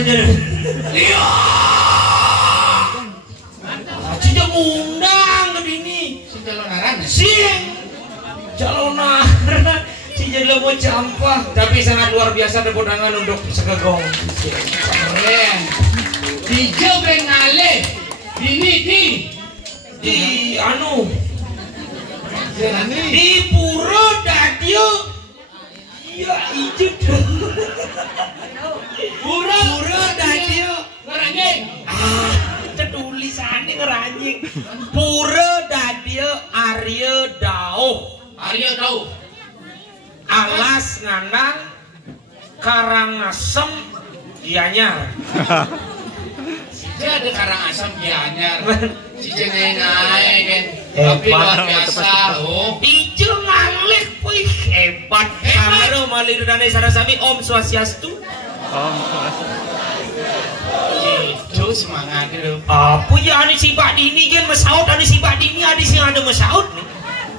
aja. Iya. Cija ngundang ke dini. Si calonaran. Sing. Calonaran. Cija lo mau campah, tapi sangat luar biasa depodangan untuk segegong. Keren. Hijau bengale. Di anu. Di pura dadio. Iya hijau. Pura dadio. ngeranjing. Tulisannya ngeranjing. Pura dadio Arya Dauh. Arya Dauh. Alas ngandang Karangasem Gianyar. Dia ada Karangasem Gianyar. Si cengengai kan. Tapi luar biasa. Oh. Ijo ngalih wih hebat. Kamero maliru dane sarasami Om Swastiastu. Om Swastiastu. Itu semangat itu. Apa ya ani si Pak Dini kan mesaut ani si Pak Dini ada sing ada mesaut nih.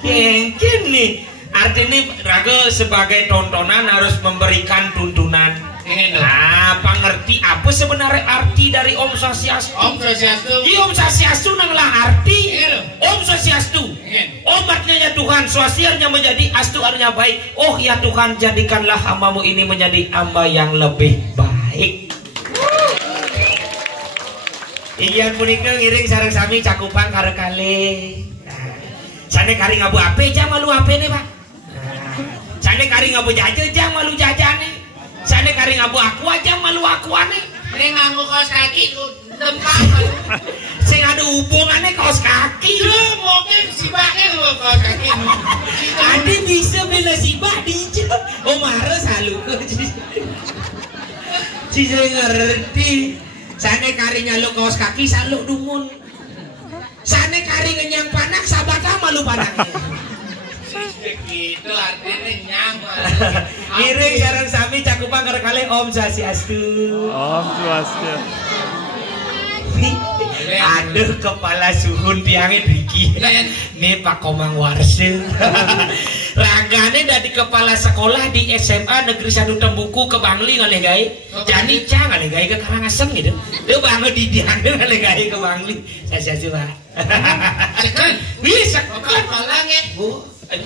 Mungkin nih. Artinya raga sebagai tontonan harus memberikan tuntunan. Nah, pengerti apa sebenarnya arti dari Om Swastiastu? Om Swastiastu. Iya Om Swastiastu nanglah arti. Om Swastiastu. Om artinya ya Tuhan, Swastiarnya menjadi astu artinya baik. Oh ya Tuhan, jadikanlah hambamu ini menjadi hamba yang lebih baik. Iya punika ngiring sareng sami cakupan karo kalih. Sane kari ngabu ape jang malu ape nih Pak. Sane kari ngabu jajan jang malu jajane. Sane kari ngabu aku aja malu akuane. Ini nganggu kaos kaki tempat. Sing ada hubungannya kaos kaki. Mungkin si baknya kaos kaki. Adi bisa bela si Pak dijel. Oh harus halu ke. Si saya ngerti. Sane kari nyaluk kaos kaki saluk dumun. Sane kari ngenyang panak sabata malu panaknya. Gitu artinya nyang. Ngiring sareng sami cakupan karo kalih Om Swastiastu. Om Swastiastu. Aduh kepala suhun tiangnya Riki. Nih Pak Komang Warse. Ragane dari kepala sekolah di SMA Negeri 1 Tembuku ke Bangli ngalih gawe. Jani cang ngalih gawe ke Karangasem gitu. Dia banget di diangge ngalih gawe ke Bangli. Saya Pak. Sekan. Bisa Bapak malang ya.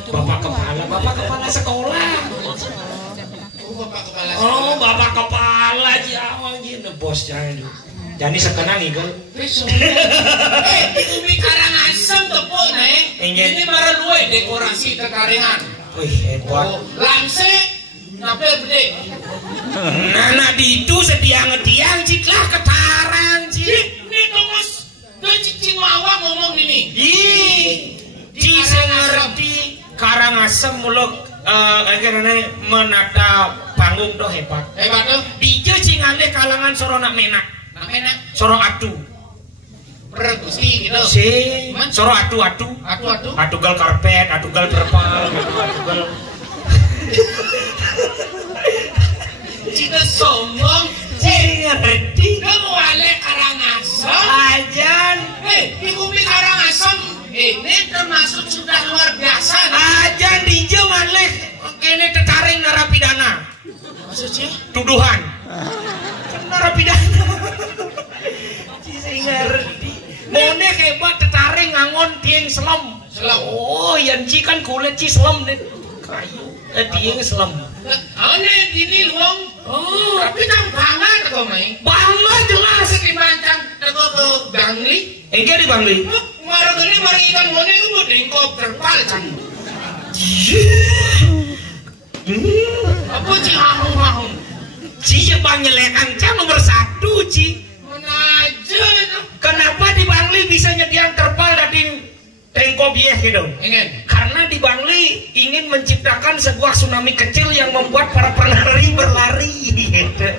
Bapak kepala sekolah. Oh, Bapak kepala Jawa gitu bos jangan itu. Jadi sekenang itu. Bumi Karangasem tepuk nih. Ini baru luwe dekorasi kekaringan. Wih hebat. Langse nape gede. Nah di itu sedia ngediang ciklah ketarang cik. Ini tunggus. Tuh cicing mawang ngomong ini. Ih, cik ngerti Karangasem muluk akhirnya menata panggung doh hebat. Hebat tuh. Dije cingane kalangan sorona menak. Namanya Soro atu. Pergusti gitu. Si soro atu. Atugal karpet, atugal terpal, atugal. Cita sombong. Cing ngerti. Kamu wale Karangasem. Ajan. Di bumi Karangasem ini termasuk sudah luar biasa. Ajan dije manleh kene tetaring narapidana. Maksudnya? Tuduhan. Narapidana. Cing ngerti. Mone hebat tetaring ngangon tieng selem. Oh, yang ci kan kulit ci selem deh. Kayu. Tieng selem. Awalnya gini luang. Oh, tapi kan banget kok mai. Banget jelas. Di mancang teko ke Bangli. Enggak di Bangli. Maro gini mari ikan mone itu mau dengkop terpal kan. Apa sih hamu-hamu? Ci Jepang nyelekan nomor 1 Ci. Mana aja itu. Kenapa di Bangli bisa nyediang terpal dan tengkop bieh gitu? Ingin. Karena di Bangli ingin menciptakan sebuah tsunami kecil yang membuat para pelari berlari gitu.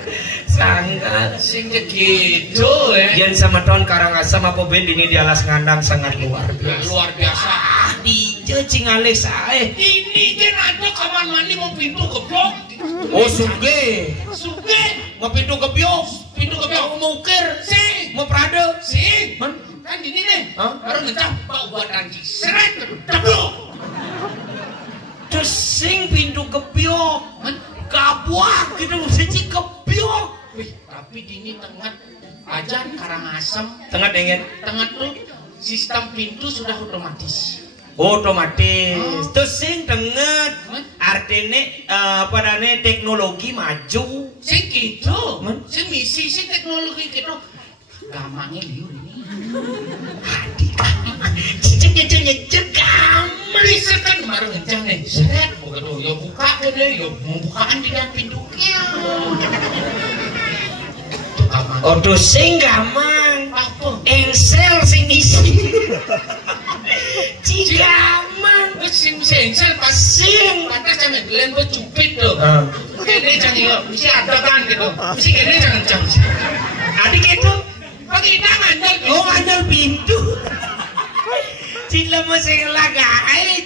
Sangat Sing gitu Yen sama tahun Karangasem apa band ini di alas ngandang sangat luar biasa. Luar biasa. Dije cingale sae. Ini kan ada kamar mandi mau pintu geblok. Oh suge. Suge. Mau pintu kebiok. Pintu geblok. Mau ukir. Sing. Mau prado. Sing. Man. Kan gini nih. Hah? Baru ngecap pak buat ranci. Seret. Geblok. Terus sing pintu kebiok. Man. Kabuak gitu mesti kebiok. Wih, tapi Tapi dini tengah aja Karangasem. Tengah dengan Tengah tuh sistem pintu sudah otomatis. Otomatis. Terus sing tengah artinya apa namanya teknologi maju. Sing gitu. Sing misi sing teknologi gitu. Gampangnya liur ini. Hati nyecer gampang. Bisa kan baru ngencang nih. Seret. Ya buka kan deh. Ya membukaan di dalam pintunya. Odo sing gampang. Apa? Engsel sing isi. Cigaman. Sing engsel pas sing. Pantas jangan gelen buat cupit tuh. Kayaknya jangan ya. Mesti ada kan gitu. Mesti kayaknya jangan jam. Adik itu pakai tangan dong. oh ngandel pintu. Cila masih laga.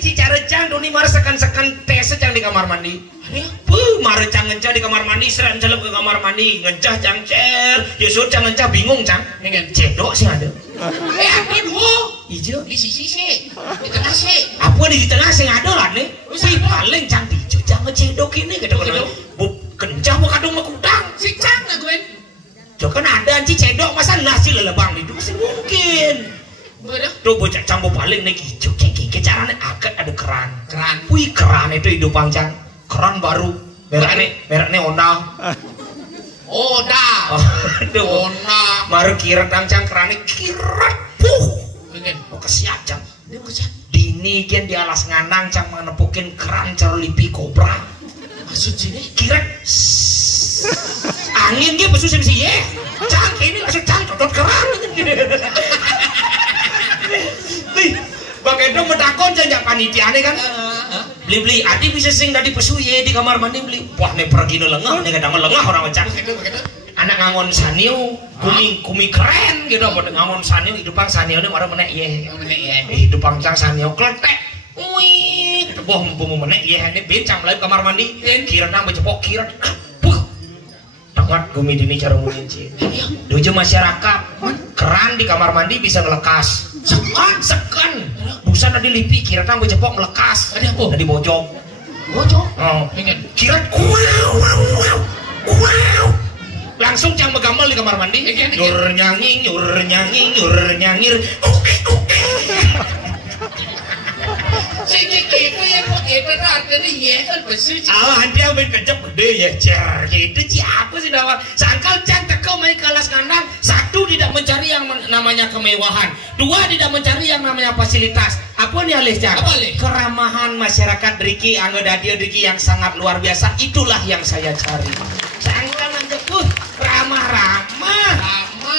Cicara cang doni marasakan tes cang di kamar mandi. Mara cang ngecah di kamar mandi, seran celep ke kamar mandi, ngecah cang cer, Yusuf cang ngecah bingung cang, cedok sih ada. Apa dua? Ijo Di sisi sih, di tengah sih. apa di tengah sih ada lah nih? Wih paling cang dijo cang ngecedok ini gitu kan? Bu kencang mau kadung mau kudang. Si cang lah gue. Jo kan ada anci cedok masa nasi lelebang itu sih mungkin. Bener? Tuh bocah cang mau paling nih hijau kiki caranya agak ada keran. Keran. Wih keran itu hidup cang. Keran baru mereknya Ona. Oda. Aduh Ona. baru kira cang kerannya kirat Mungkin. mau kesiap cang Dia kesiap. dini kan di alas nganang cang menepukin keran cara lipi kobra Maksud sini? kirat angin dia besusin sih ya cang ini langsung cang cocok keran bagaimana medakon jangan panitia nih kan beli adi bisa sing dari pesuye di kamar mandi beli wah nih pergi lengah nih kadang lengah orang macam anak ngangon sanio kumi keren gitu apa ngangon sanio hidupang sanio ini orang menek ye hidupang cang sanio kletek wih boh mumpung menek ye ini bencang mulai kamar mandi kira nang becepok kira tangat gumi dini cara nguncin dojo masyarakat keran di kamar mandi bisa ngelekas sekan busan ada lipi kira nang becepok ngelekas Ada apa? di bojong oh kira wow langsung cang megambal di kamar mandi nyur nyangir Sing gitu ya kok itu artinya ya kan bersih. dia main kejap gede ya cer gitu siapa sih dapat sangkal cang teko main kelas kandang satu tidak mencari yang namanya kemewahan dua tidak mencari yang namanya fasilitas apa nih alih cang keramahan masyarakat Riki angga dadio Riki yang sangat luar biasa itulah yang saya cari sangkal aja ramah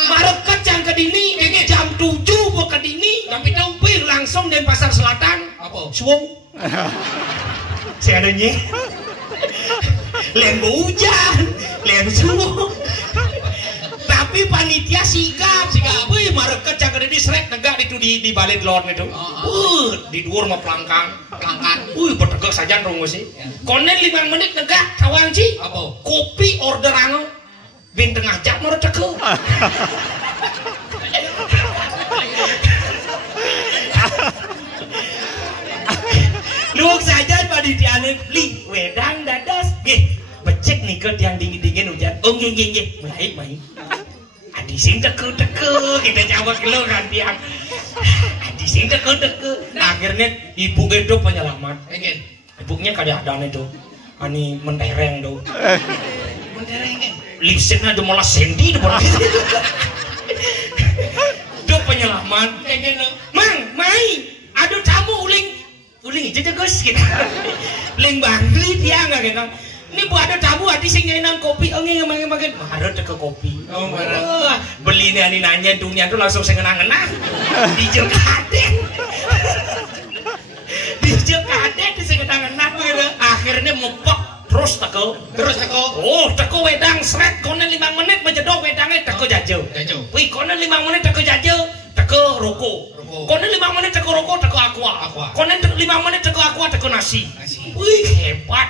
mareket cang ke dini jam 7 buat ke dini tapi tumpir langsung dari pasar selatan Apa? suwung saya adanya lain hujan lain suwung tapi panitia sigap wih mareket cang ke dini srek negak itu di balik lon itu di dhuwur mah pelangkang wih bertegak saja rungu sih konen 5 menit negak kawang sih kopi order angau bin tengah jam mau teko luang saja panitiane beli wedang dadas nggih becek nih ke tiang dingin hujan oh nggih baik adi sing teko kita jawab lo kan tiang adi sing teko akhirnya ibu itu penyelamat ibunya kadang-kadang itu ani mentereng tuh lipstiknya udah malah sendi tuh penyelamat mang mai aduh tamu uling aja gus gitu uling bangli dia nggak gitu ini bu ada tamu hati sing nyainang kopi makin harus ke kopi beli ini ani nanya dunia tuh langsung saya ngenang dijel kadet di saya ngenang akhirnya mepok terus teko oh teko wedang seret konen 5 menit menjedok wedangnya teko jajo wih konen 5 menit teko jajo teko roko konen 5 menit teko roko teko aqua konen 5 menit teko aqua teko nasi wih hebat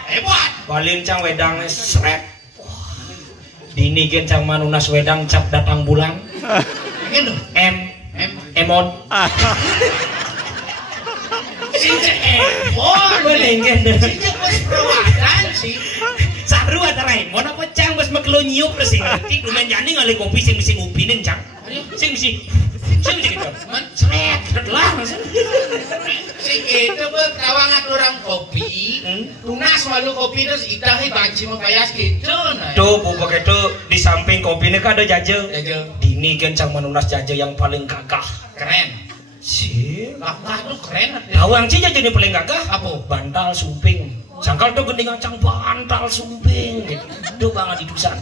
balin cang wedangnya seret dini gen cang manunas wedang cap datang bulan emon boleh kan? Saru ada Raimon apa cang bos mekelunyi nyiup sing ngerti lumayan jani ngalih kopi sing bisa ngupinin cang sing gitu seret lah sing itu kawangan orang kopi lunas malu kopi terus itahi banci membayas gitu tuh bubuk itu di samping kopi ini kan ada jaje dini kan cang menunas jaje yang paling gagah keren sih gagah tuh keren tahu yang sih jaje ini paling gagah apa bantal sumping sangkal tuh gendingan cang bantal sumping gitu banget di dusan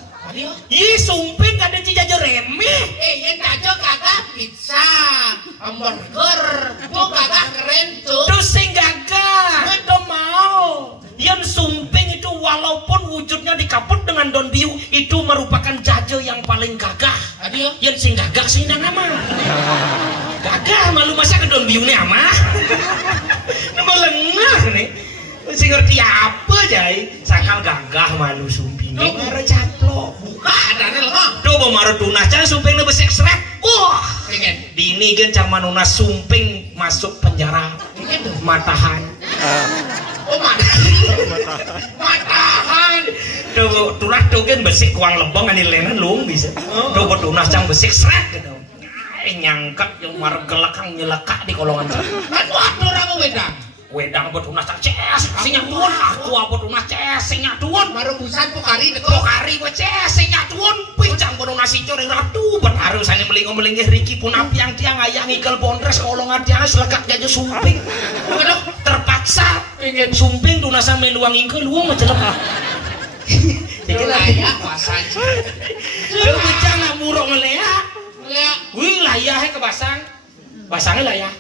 iya sumping gak ada jaje remeh yang jaje kagak pizza hamburger tuh kagak keren tuh terus sing gagah itu mau yang sumping itu walaupun wujudnya dikaput dengan daun biu itu merupakan jaje yang paling gagah yang sing gagah sing nama gagah malu masa ke daun biu nih ama nama lengah nih sing ngerti apa jai sakal gagah malu sumping ini marah caplok buka adanya lengah coba marah tunas cang sumping ini besek seret wah dini kan cang manunas sumping masuk penjara matahan oh matahan tunas tuh kan besik kuang lembong ani lenan lung bisa coba tunas cang besik seret gitu nyangkat yang marah gelakang nyelakak di kolongan cang kan waktu orang wedang buat tunas cang cesingnya tuan aku buat tunas cesingnya tuan baru busan pokari buat cesingnya tuan pincang buat tunas hijau yang ratu berharus hanya melingkir Riki pun api yang tiang ayang ikel pondres kolongan tiang selekak jaja sumping terpaksa pengen sumping tunasa meluang ikel luang macam apa itu layak pasang lu pincang nak murok ngeleak wih layahnya ke basangnya layak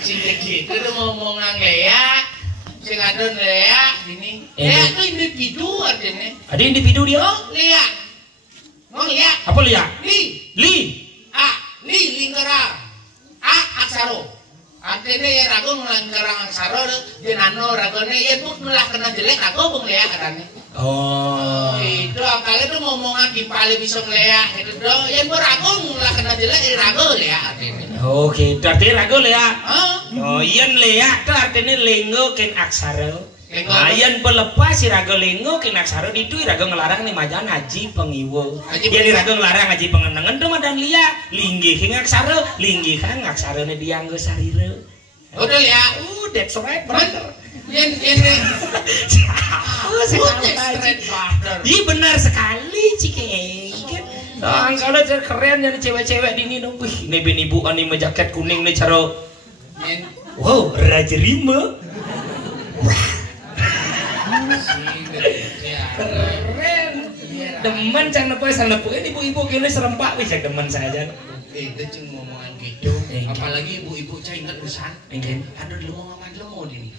sing gitu lu ngomong ngeleak sing adon leak gini leak itu individu artinya ada individu dia leak leak apa liak li lingkarang aksaro artinya ya ragu lingkarang aksaro dia nano ragunya ya tuh melah kena jelek aku bung leak katanya oh itu angkanya tuh ngomongan di pali bisa ngeleak itu dong ya gue ragu melah kena jelek ragu leak artinya oke artinya ragu leak oh iya leak itu artinya lengo ken aksara ayan pelepas si raga lengo ken aksara itu raga ngelarang nih majan haji pengiwo jadi raga ngelarang haji pengenengan tuh madan lia linggih ken aksara linggih kan aksara nih dianggo sarira udah liat that's right brother ini iya benar sekali cike nah kalau keren jadi cewek-cewek di ini dong wih ini bini bu ani jaket kuning nih caro wow raja rima keren demen can lepas ini ibu-ibu kini serempak bisa demen saja itu cuma ngomongan gitu apalagi ibu-ibu cah ingat urusan ada lemo ini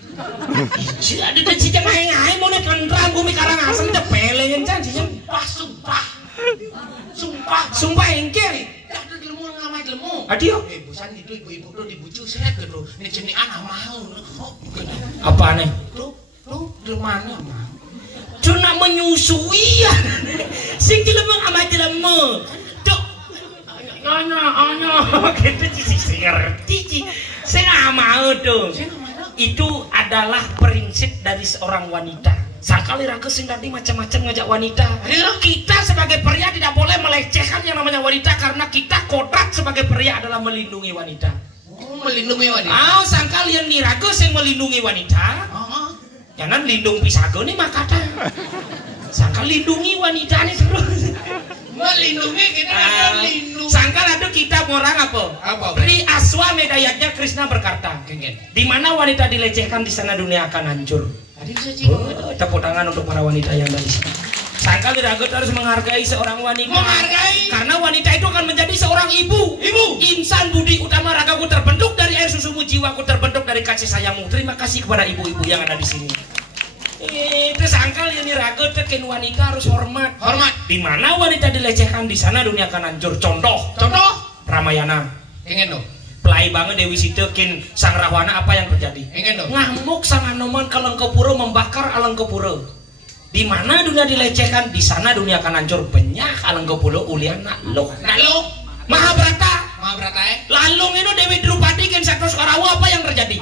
ada tuh cicak ngai mau nih kentrang bumi karang asam udah pelengin can sumpah engkel ada lemo ngamai lemo adio busan itu ibu-ibu tuh dibucu seret gitu ini jenis anak mau apa nih tuh di mana mah cuma menyusui ya sing jelema ama jelema tuh nyonya gitu sih ngerti saya mau tuh itu adalah prinsip dari seorang wanita sekali raga sing tadi macam-macam ngajak wanita kita sebagai pria tidak boleh melecehkan yang namanya wanita karena kita kodrat sebagai pria adalah melindungi wanita melindungi wanita sangka lian nih raga sing melindungi wanita jangan lindung pisago nih makata sangka lindungi wanita nih terus melindungi kita lindung sangka ada kita orang apa? Pri Aswa Medayatnya Krishna berkata di mana wanita dilecehkan di sana dunia akan hancur tepuk tangan untuk para wanita yang dari sana sangka diragut harus menghargai seorang wanita karena wanita itu akan menjadi seorang ibu insan budi utama ragaku terbentuk dari air susumu jiwaku terbentuk dari kasih sayangmu terima kasih kepada ibu-ibu yang ada di sini itu sangkal yang diragut teken wanita harus hormat di mana wanita dilecehkan di sana dunia akan hancur contoh Ramayana ingin dong pelai banget Dewi Sitekin sang Rahwana apa yang terjadi ingin dong ngamuk sang Anoman Kalangkapura membakar Alangkapura di mana dunia dilecehkan di sana dunia akan hancur banyak Alangkapura ulian nakluk Mahabharata lalung itu Dewi Drupadi kan Sakti Sukarawa apa yang terjadi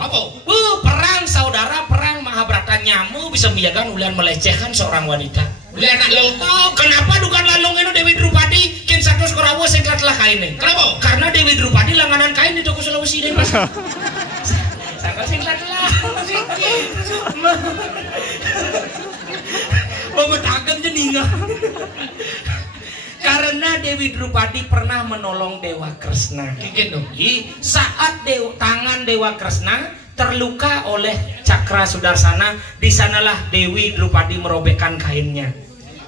perang saudara perang Mahabharata nyamu bisa menjaga ulian melecehkan seorang wanita Beli anak lo. Oh, kenapa dukan lalong itu Dewi Drupadi kin satus korawo sing telah kainnya? Kenapa? Karena Dewi Drupadi langganan kain di toko Sulawesi deh mas. Sakal sing telah. Memetakan jeninga. Karena Dewi Drupadi pernah menolong Dewa Kresna. Saat tangan Dewa Kresna terluka oleh cakra Sudarsana, di sanalah Dewi Drupadi merobekkan kainnya.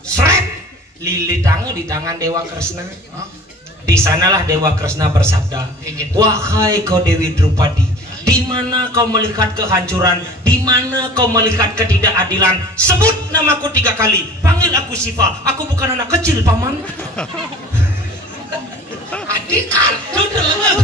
Sret, lilit tangan di tangan Dewa Kresna. Di sanalah Dewa Kresna bersabda, wahai kau Dewi Drupadi, di mana kau melihat kehancuran, di mana kau melihat ketidakadilan, sebut namaku 3 kali, panggil aku Siva, aku bukan anak kecil paman. Adik kartun dong.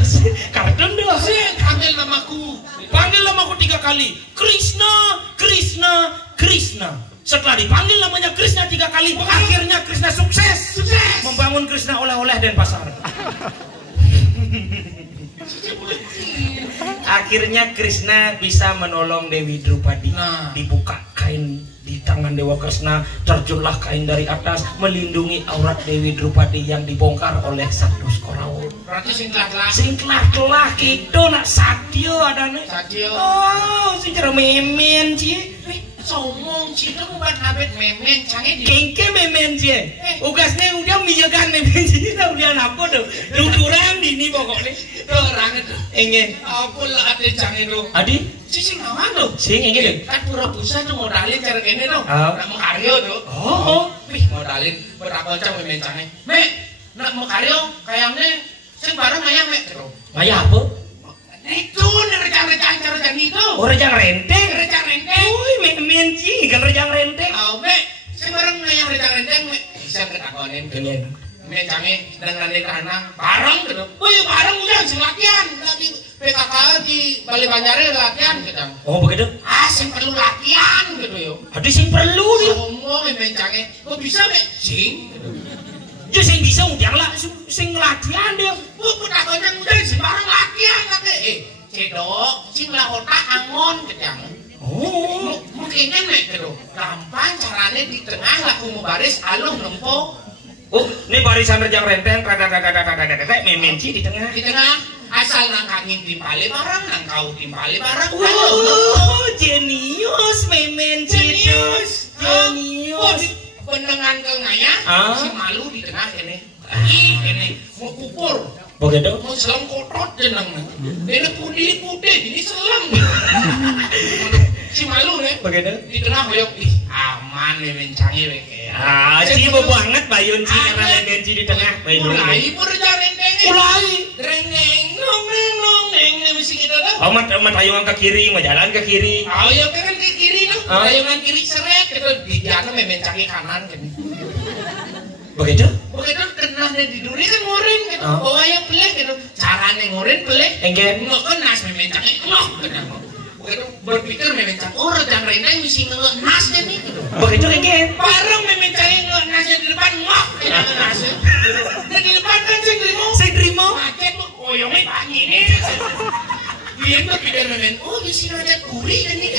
Kartun dong. Panggil namaku. Panggil namaku 3 kali, Krishna, Krishna, Krishna. Setelah dipanggil namanya Krishna 3 kali, akhirnya Krishna sukses membangun Krishna oleh-oleh Denpasar. Akhirnya Krishna bisa menolong Dewi Drupadi. Dibuka kain di tangan Dewa Kresna, terjunlah kain dari atas melindungi aurat Dewi Drupadi yang dibongkar oleh Satus Korawo. Berarti sing telah Sing-telah gitu nak Satyo adane. Satyo. Oh, sing jero memen cie. Somong cita bukan abet memen canggih di. Kengke memen cie. Ugasnya udah mijakan memen cie. Udah apa tuh? Duduran dini pokoknya. Orang itu. Enggak. Apa lah ada canggih tuh? Adi? Sing ngawan tuh. Sing enggak deh. Kan pura-pura tuh modalin cara kene tuh. Nak mau karyo tuh. Oh. Wih modalin berapa cang memen canggih. Mek, nak mau karyo kayaknya sing bareng ayam mek terus. Maya apa? Itu rencang-rencang itu. Oh, rejang renteng. Rencang renteng. Wih, memen cie kan rejang renteng. Oh, mek, sing bareng ayam rencang renteng mek. Bisa ketakonin gitu. Mencangnya dan nanti karena bareng gitu. Wih bareng udah sing latihan. Lagi PKK di Bali Banjare latihan gitu. Oh begitu? Sing perlu latihan gitu yo. Ada sing perlu nih. Ngomong mencangnya. Kok bisa mek? Sing gitu. Ya sing bisa udah lah sing latihan dia. Petakonya udah sing bareng latihan lagi. Cedok, sing lah otak angon gitu. Oh, mungkin mek gitu. Gampang caranya di tengah laku mubaris alung nempo. Oh, ini barisan rejang renteng, memenci di tengah. Di tengah, asal nangkangin timpali barang, nangkau timpali barang. Oh, jenius memenci. Jenius. Jenius. Pendengan ke ngaya, si malu di tengah ini. Ini mau kupur. Begitu? Mau selam kotot jeneng. Ini putih, ini selam. Si malu nih. Begitu? Di tengah hoyok, aman nih mencangnya wek. Cibo banget bayun ci karena memenci di tengah. Mulai berjalan-jalan. Mulai. Rengeng, nong, mesti kita dah. Oh, mat ayungan ke kiri, mau jalan ke kiri. Oh, ya kan ke kiri noh. Ayungan kiri seret, kita di jana memencangnya kanan kan. Begitu? Begitu kena di duri kan ngoren gitu. Bawa yang pelek gitu. Caranya ngoren pelek. Enggen. Nggak kenas memencangnya. Kena. Begitu berpikir memencang. Oh, rejang rendang mesti ngenas kan nih. Begitu enggen. Bareng memencangnya ngenasnya di depan. Kena ngenasnya. Dan di depan kan sing drimo. Macet tuh koyongnya pagi ini. Dia tuh pikir memen. Oh, mesti ngajak kuri kan nih.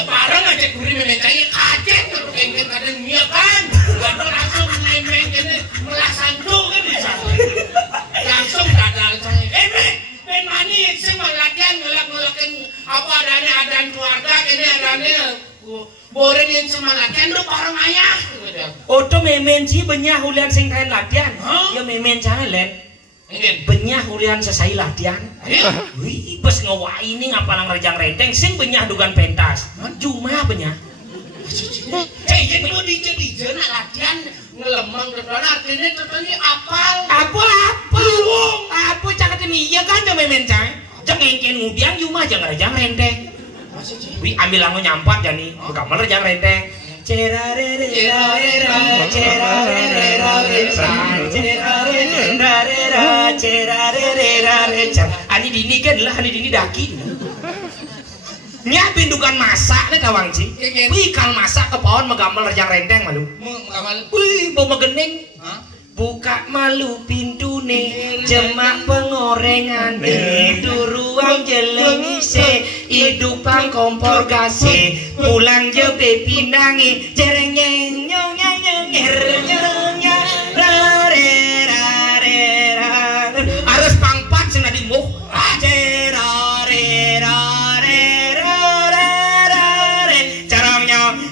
Bareng ngajak kuri memencangnya kaget. Terus enggen kadang iya kan. Lalu langsung memen gini. Melasandu kan di sana. Langsung dadal saya. Men mani sih latihan ngelak-ngelakin apa adanya keluarga ini adanya boren yang sama latihan lu parang ayah. Oto memenci benyah hulian sing kain latihan. Ya memen jangan len. Benyah hulian selesai latihan. Wih, bes ngawai ini ngapalang rejang renteng sing benyah dugan pentas. Cuma benyah. Jadi lu dijadi nak latihan ngelemang depan artinya tertanya apal. Apa cakap ini iya kan jam memencang. Jangan engken ngudiang cuma jangan rejang renteng. Wih, ambil langu nyampat jani. Bukan rejang renteng. Ani dini kan lah, ani dini daki. Nyiapin dukan masak nih kawang ci. Wih, kal masak ke pohon megamel rejang renteng malu. Wih, bawa megening. Buka malu pintu nih, jemak pengorengan itu ruang jelengise, hidupang kompor gase, pulang jebe pindangi, jereng nyeng nyong nyeng nyeng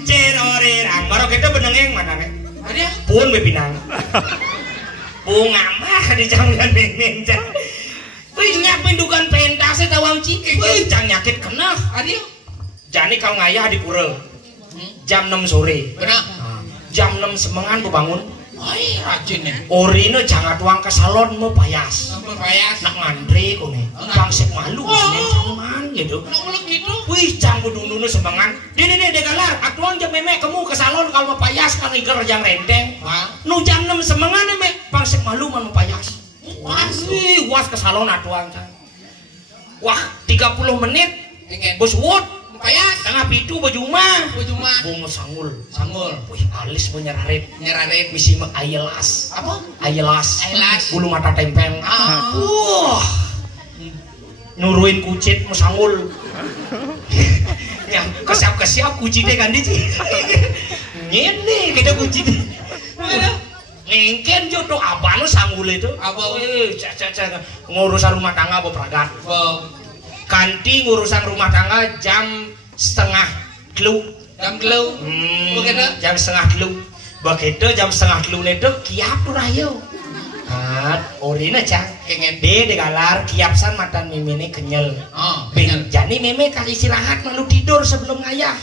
cerorirang baru kita benengeng mana nih Ada? pun bepinang bunga mah di jangan neng cang wih nyapin dukan pentasnya tawang cike wih cang nyakit kena Ada? jani kalau ngayah di pura jam 6 sore Benar? jam 6 semengan bu bangun Ay, rajin ya. orine jangan tuang ke salon mau payas Sampai payas. nak ngantri kone pangsek malu jangan gitu Nongol gitu. wih cang budung-dunu semengan dini degalar atuan jam meme kamu ke salon kalau mau payas kan igar yang rendeng Wah. nu jam 6 semengan me pangsek malu mau payas Pasti. was ke salon atuan cang wah 30 menit Ingin. bos wot Payas. tengah pitu baju mah Baju mah. bunga sanggul Sanggul. wih alis menyerarit Nyerarit. misi mah ayelas Apa? ayelas Ayelas. bulu mata tempel wah nuruin kucit musanggul yang kesiap kucitnya kan di ngene kita kucit ngengken jodoh apa lu sanggul itu Apa? ngurusan rumah tangga apa peragat kanti ngurusan rumah tangga jam setengah telu Jam telu. Begitu? jam setengah telu begitu jam setengah telu itu kiap tuh rayo orina cang Kengen. de galar kiapsan matan mimine kenyel Oh, ben jani meme kasih istirahat malu tidur sebelum ngayah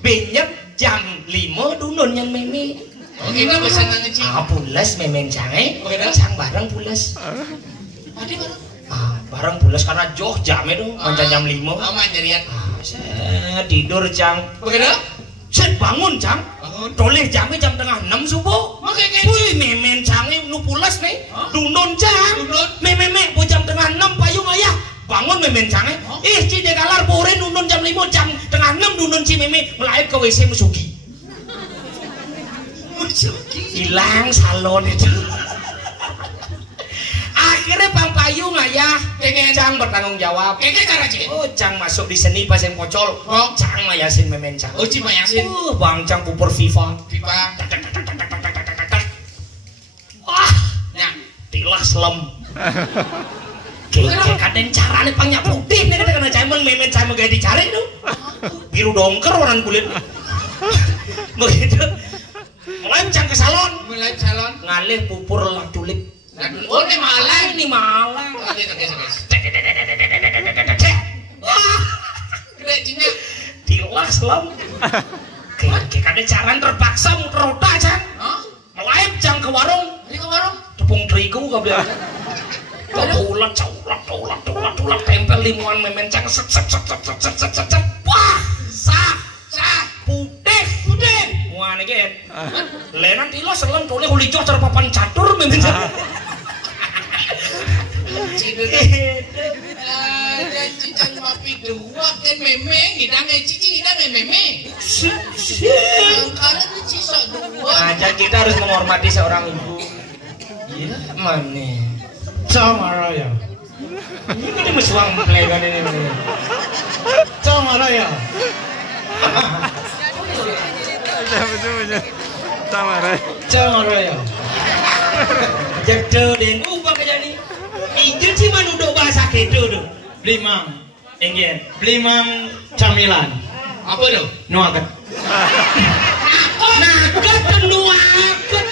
benyep jam 5 dunun yang meme Oh, kita bisa ngecing. pules memen cange Begitu? cang bareng pules Tadi baru. bareng pules karena joh jam itu mancan jam 5 Aman jadian. tidur cang Begitu? set bangun cang Bangun. toleh jamnya jam tengah 6 subuh Makanya wih memen cange nu pules nih dunun cang Dunun. meme bu jam tengah 6 payung ayah bangun memen cange ci degalar pore dunun jam 5 jam tengah 6 dunun ci meme melahir ke WC musugi hilang salon itu akhirnya bang payung ayah cang bertanggung jawab Kayaknya cara cik. oh cang masuk di seni pas yang pocol cang mayasin memen cang Oh, Cima Yasin. bang cang pupur FIFA Pipa. wah Nah. tilas lem kayak kadang cara nih pangnya putih nih kena cemeng memen cemeng kayak dicari tuh biru dongker orang kulit begitu mulai cang ke salon Mulai salon. ngalih pupur lah tulip Oh, ini malah. ini malang Oke. wah Gede Cina. tilas lem kayak kadang cara terpaksa muter roda cang Hah? mulai cang ke warung Ini ke warung. tepung terigu gak bilang ulat tempel limuan memen cang set wah sah putih wah ini kan lenan tilo selem toleh hulijo terpapan catur memen cang Cidu. Dan cicang mapi dua kan memeng hidangnya cici hidangnya memeng. Karena itu ciso dua. aja kita harus menghormati seorang ibu iya mana sama raya ini kan dia mesuang pelegan ini sama raya sama raya jatuh deh ubah ke jadi izin sih man udah bahasa gitu tuh Blimang, ingin Blimang camilan, Apa lo? nuaget. naget nuaget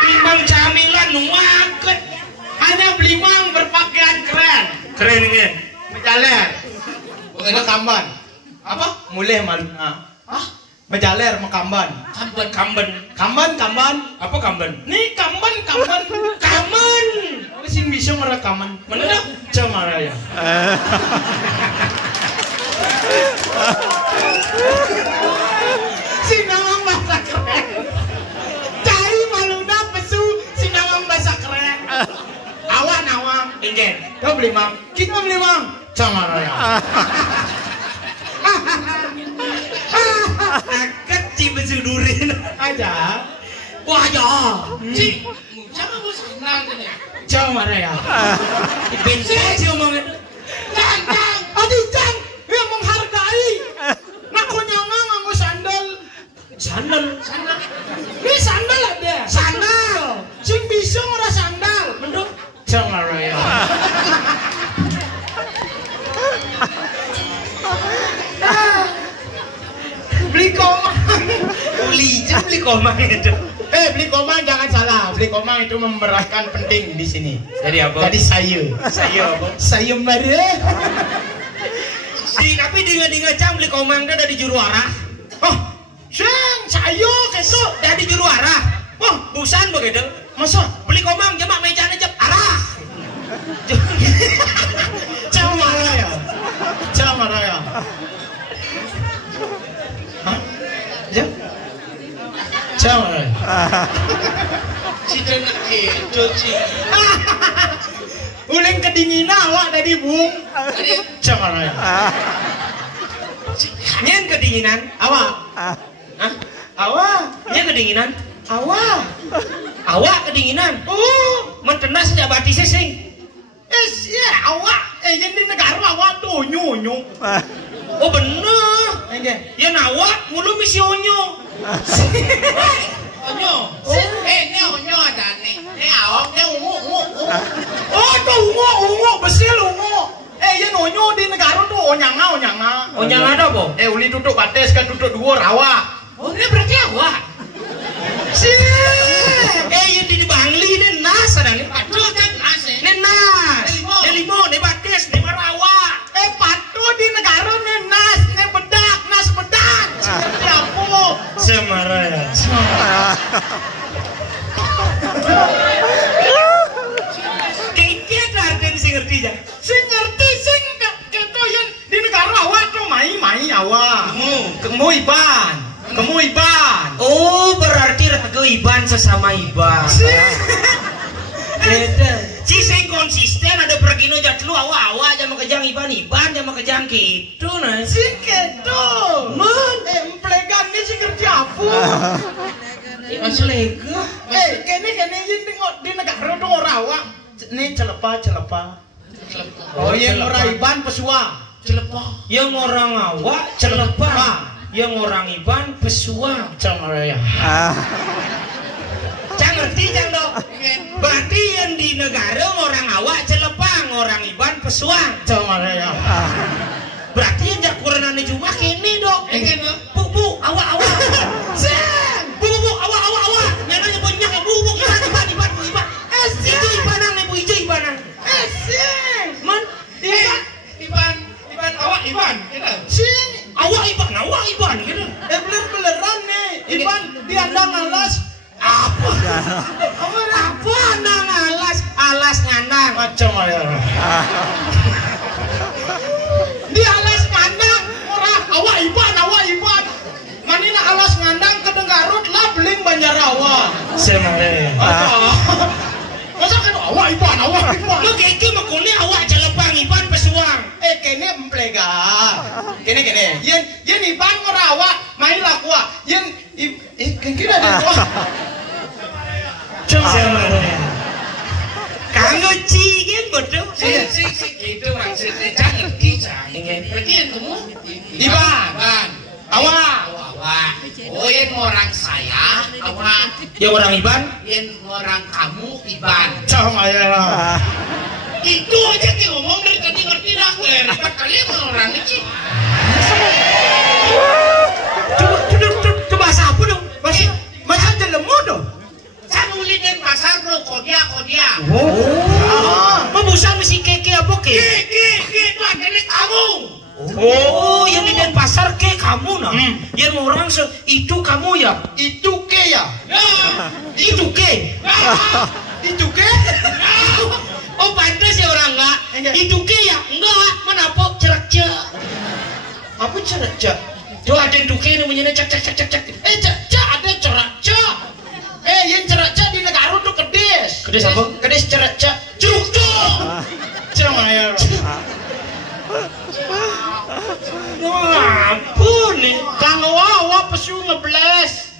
Blimang camilan nuaget. Hanya Blimang berpakaian keren. keren ini Mejaler, Bukan mekamban. apa? Mulih maluna. Hah? Mejaler mekamban. kamben Kamban. apa kamben Nih kamban. Kaman. Apa sih bisa merekaman? Mana? Cuma raya. Sinamang bahasa keren. Cari maluna pesu sinamang bahasa keren. Awan. ingin Kau beli mang, kita beli mang. Cuma raya. kecil besudurin Aja. wah ya Cik, jangan mau senang ini. Cuma raya. bensin sih omongin Cang. Aduh cang, yang menghargai. Naku nyanga nganggo sandal. sandal Ini sandal ada. sandal Sing bisa ora sandal. menduk Cuma raya. beli komang itu. Beli komang jangan salah. Beli komang itu memerankan penting di sini. Jadi apa? Jadi sayur. Sayur apa? Sayur marah. Tapi dengan cang beli komang itu dari juru arah. Oh, sayur kesuk Dari juru arah. Oh, busan begitu. masa Beli komang jamak mejanya jep arah. Jangan marah ya. Jangan marah ya. Hah? Jangan marah. Cita nak kejo ci. Uling kedinginan awak dari bung. Jangan marah ya. Nyen kedinginan. Awak. Hah? Awak. Nyen kedinginan. Awak. Awak kedinginan. Mentenas sejak bati sesing. Ya awak. Yang di negara awak tuh nyunyu. Oh bener. Enggak. Ya nawak mulu misi onyo. Onyo. Ini onyo ada nih. Ini awak dia ungu. Oh tuh ungu besil ungu. Yang nonyo di negara tuh onyanga. Onyang ada apa? Uli duduk bates kan duduk dua rawa. Oh ini berarti awak. Yang di Bangli ini nas ada nih. Aduh kan nasi. Ini nas. Ini limo, ini batis, ini marawa. Patuh di negara nih nas bedak. Seperti apa? Semarang. Kayaknya artinya sih ngerti ya. Sing ngerti sing keto yang di negara awak tuh mai awak. Kemu iban. Oh berarti ragu iban sesama iban. Beda. Si sing konsisten ada pergi no jatlu awak jam kejang iban jam kejang gitu nah. Sing keto. Emplegan ini sing ngerti apa? Mas lega. Kene yang tengok di negara tuh orang awak. Ini celepa. Oh yang orang iban pesua. Yang orang awak celepah. Yang orang iban pesuang. Camaraya. Cang ngerti cang dong. Berarti yang di negara orang awak celepang, orang iban pesuang. Camaraya. Berarti yang jak kurang cuma kini dong. Bu, awak. Bu, awak. Nyana nyebutnya bu, iban. Itu ibanang nih bu, hijau ibanang. Man, Iban awak iban. Sing awak iban gitu. beneran nih. Iban diandang alas. Apa nang alas ngandang. Macam ya. Di alas ngandang orang awak iban. Manina alas ngandang ke Garut lah beling Banjarawa. Semarang. Masa kan awak iban. Lu keke makone awak celepang iban pesuang. Kene emplega. Kene. Yen iban ngora awak main lakua. Yen kira dia. Semarang. Kanggo cingin betul. Si itu maksudnya jangan ngerti jangan. Berarti yang kamu Iban. Awak. Oh yang orang saya awak. Yang orang iban. Yang orang kamu iban. Camaraya. Itu aja dia ngomong dari tadi ngerti dah gue. Repot kali emang orang ini. Coba bahasa apa dong? Masa jelemu dong. Saya nulis di pasar bro, kodia. Membusan mesti keke apa ke? Itu akhirnya kamu. Oh, yang di Denpasar ke kamu nah. Yang orang itu kamu ya? Itu ke ya? Itu ke? Itu ke? Oh pantas ya orang enggak? Itu ke ya? Enggak, menapa cerak-cek. Apa cerak-cek? Tuh ada yang tuke namanya cek. Cek ada cerak-cek. Yang cerak-cek di negara tuh kedes. Kedes apa? Kedes cerak-cek. Cuk. Camaraya. Ampun nih. Kang awak pesu ngebles.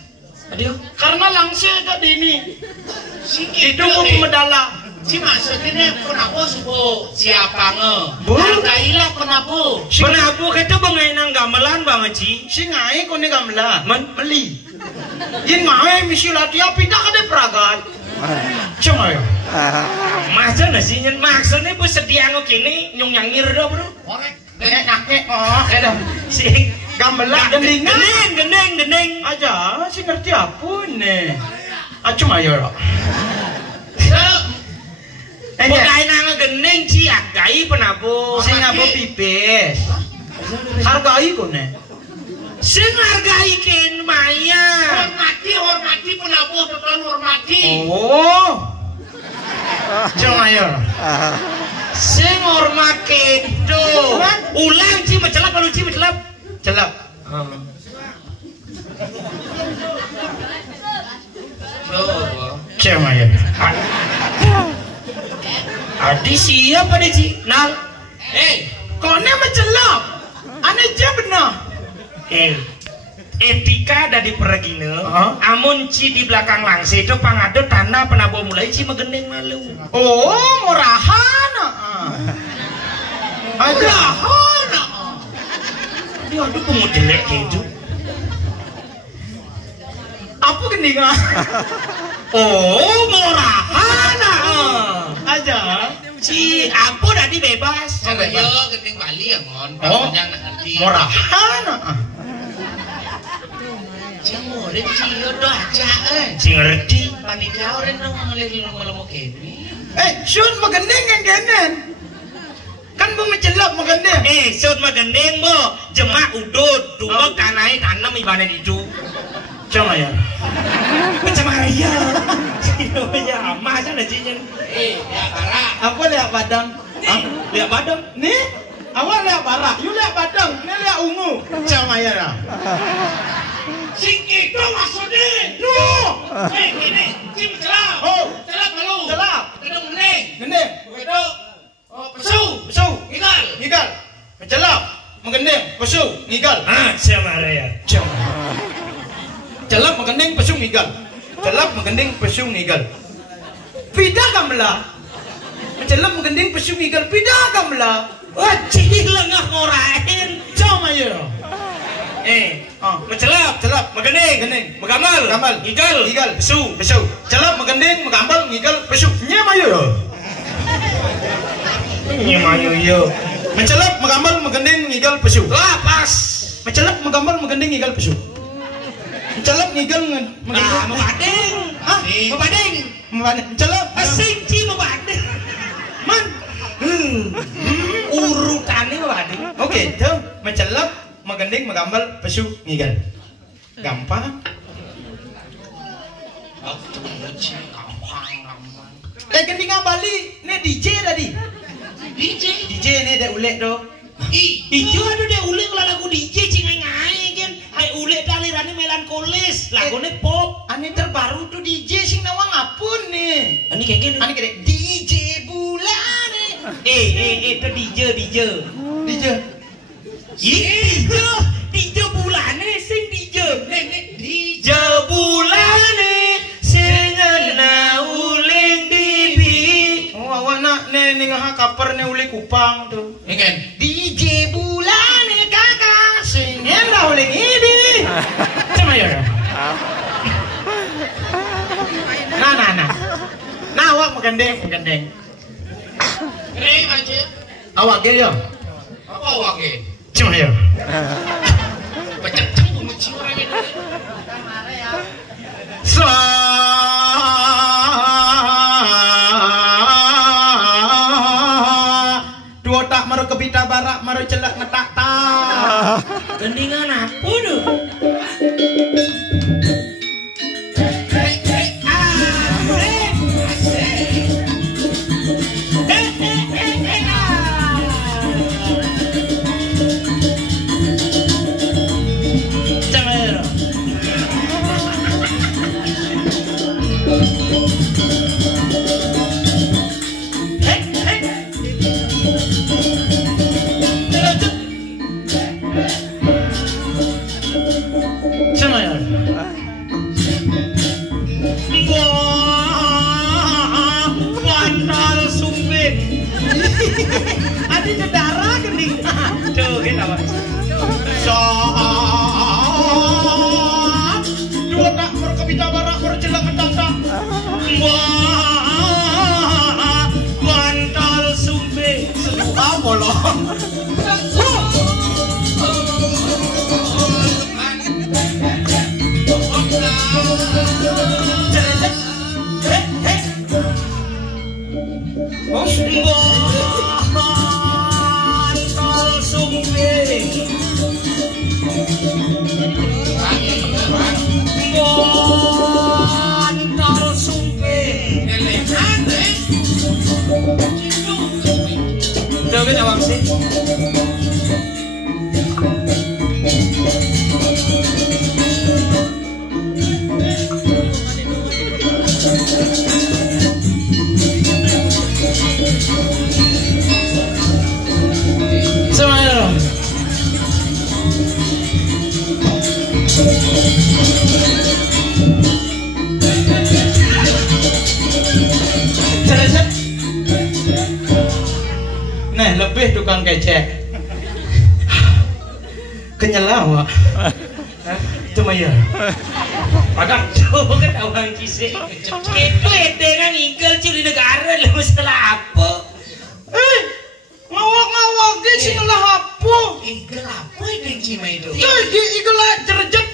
Aduh. Karena langsung ada di ini. Itu Itu medala. si maksudnya kenapa suku siapa nge? Bu. Hargailah kenapa? Penabu kita bengainang gamelan bang Haji. Si ngai ko ni gamla. Meli. Yin ngai misi latihan pindah ke peragaan. Cuma ya. Masa nasi nyen maksudnya bu sedia ngok ini nyung nyangir dah bro. Korek. Kakek oh. Si Gamelan gendingan. Gending. Aja, sih ngerti apa nih? Acum ayo. Bukain nang gending ciagai penabu. Sing apa pipis. Hargai kone. Sing hargai ken Maya. Hormati penabuh betul hormati. Oh. Cuma ayo. Sing hormat kedo. Ulang ci mencelap lalu ci mencelap. Celap. Cuma ayo. Adi siapa deh ci? Nal. Kone mencelap. Ane je benar. Etika ada di peragina. Amun ci di belakang langsi itu pangado tanah penabuh mulai ci megendeng malu. Oh, murahan. Murahan. Dia aduh pemudelek gitu. Apa gendingan? Oh, murahan. Aja. Ci, apa tadi bebas? Yo gending Bali ya mon. Oh, Yang ngerti. murahan. Murid ciyo do aja Ci ngerti. panitia orang dong ngelilih kene. Syun magendeng yang genen. Kan bu mencelap magendeng. Sud magendeng bo, jemak udut, dua kanai tanam ibadah itu. Cuma ya. Macam raya. Ya, masa ada cinya. Ya para. Apa lihat badang? Lihat badang. Nih, awak lihat barak, you lihat badang, ni lihat ungu. Cuma ya lah. Sing itu maksudnya. No. Gini, cim celap. Oh, Celap malu. celap. Kedung gending. Gendeng. Kedung. Oh, pesu. Pesu. Igal. Ngigal. Mencelap. Menggendeng. Pesu. Ngigal. Sama raya. Celap menggendeng pesu ngigal. Celap menggendeng pesu ngigal. Pidah gamla. Mencelap menggendeng pesu ngigal. Pidah gamla. Wah, cih lengah ngorain. Cuma ya. Mencelap, Celap. megendeng, Gendeng. megamal, Gamal. ngigal, Ngigal. pesu. Pesu. Celap menggendeng megambal ngigal pesu. Nyamayo. Nyemayo yo. Mencelap megambal menggendeng ngigal pesu. Lah pas. Mencelap megambal menggendeng ngigal pesu. Mencelap ngigal Nah, membading. Hah? Membading. Mencelap. Asing ci membading. Man. Urutannya membading. Oke, itu mencelap menggendeng megambal pesu ngigal. Gampang. Gendingan Bali, ni DJ tadi. DJ ni dia ulek do. Ijo aduh dia uling lah lagu DJ cingai-ngai kan. Hai ulik dalirane melankolis, lagune pop. Ane terbaru tuh DJ sing nawang apun nih. Ani kayak gini. Ane kira DJ bulan. Itu DJ. DJ. DJ bulane sing DJ. DJ bulane sing ana uling dibi. Oh awak nak nih ngah kaper nih uli kupang tuh. Ikan. DJ bulan kakak sing lah uling ini. Cuma ya. Nah awak menggendeng. Ini aja. Awak dia. Apa wakil? Cuma ya. Pececeng bunyi ciuran ini. Dua tak maru kebita barak maru celak ngetak tak. Gendingan apa tuh? sih. Semuanya. Cerejek. Nah, lebih tukang kecek. Kenyalawa. Cuma ya. Padahal coba kan awang kisih. Itu edengan igel curi negara lah masalah apa? Ngawak-ngawak dia sih ngelah apa? Igel apa yang cima itu? Jadi igel lah cerejek.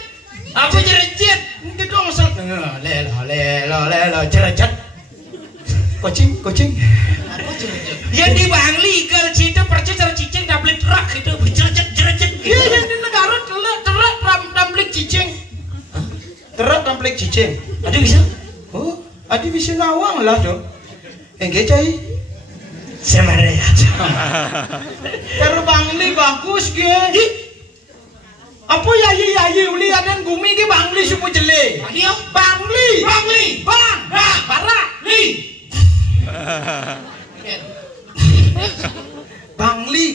Apa jerejet? Itu dong masalah. Lelo cerejek. Kucing. Apa cerejek? Yang di Bangli igel cita percaya cicing tablet rak itu jerejet. Iya yang di negara terat tamplik cicing. Terat tamplik cicing. Aduh bisa? Oh, adi bisa nawang lah dong. Enggak cai. Semare. Karo Bangli bagus ge. Apa yayi uli adan gumi ge Bangli supu jele. Ayo. Bangli. Bang. Bara. Li. Bangli.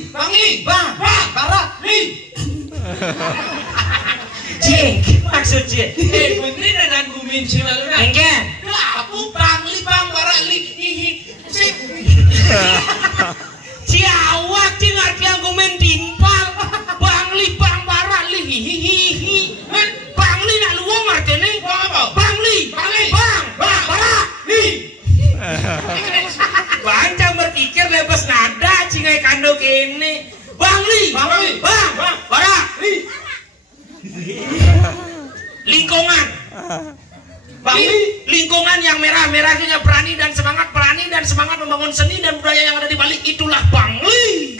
Bang. Bara. Li. Cing, maksudnya. Bener dan gumin cima lu nah. Enggak. Apa Bangli bang barak li hihi. Sip. Ciawak cing arti yang komen timpal. Bangli bang barak li hihihi. Bangli nak luang artinya. Bang apa? Bangli. Bang barak li. Bancang berpikir lepas nada cingai kando kene. Bangli. Bang barak li. Lingkungan. Bangli. Lingkungan yang merah-merahnya berani dan semangat membangun seni dan budaya yang ada di balik itulah Bangli.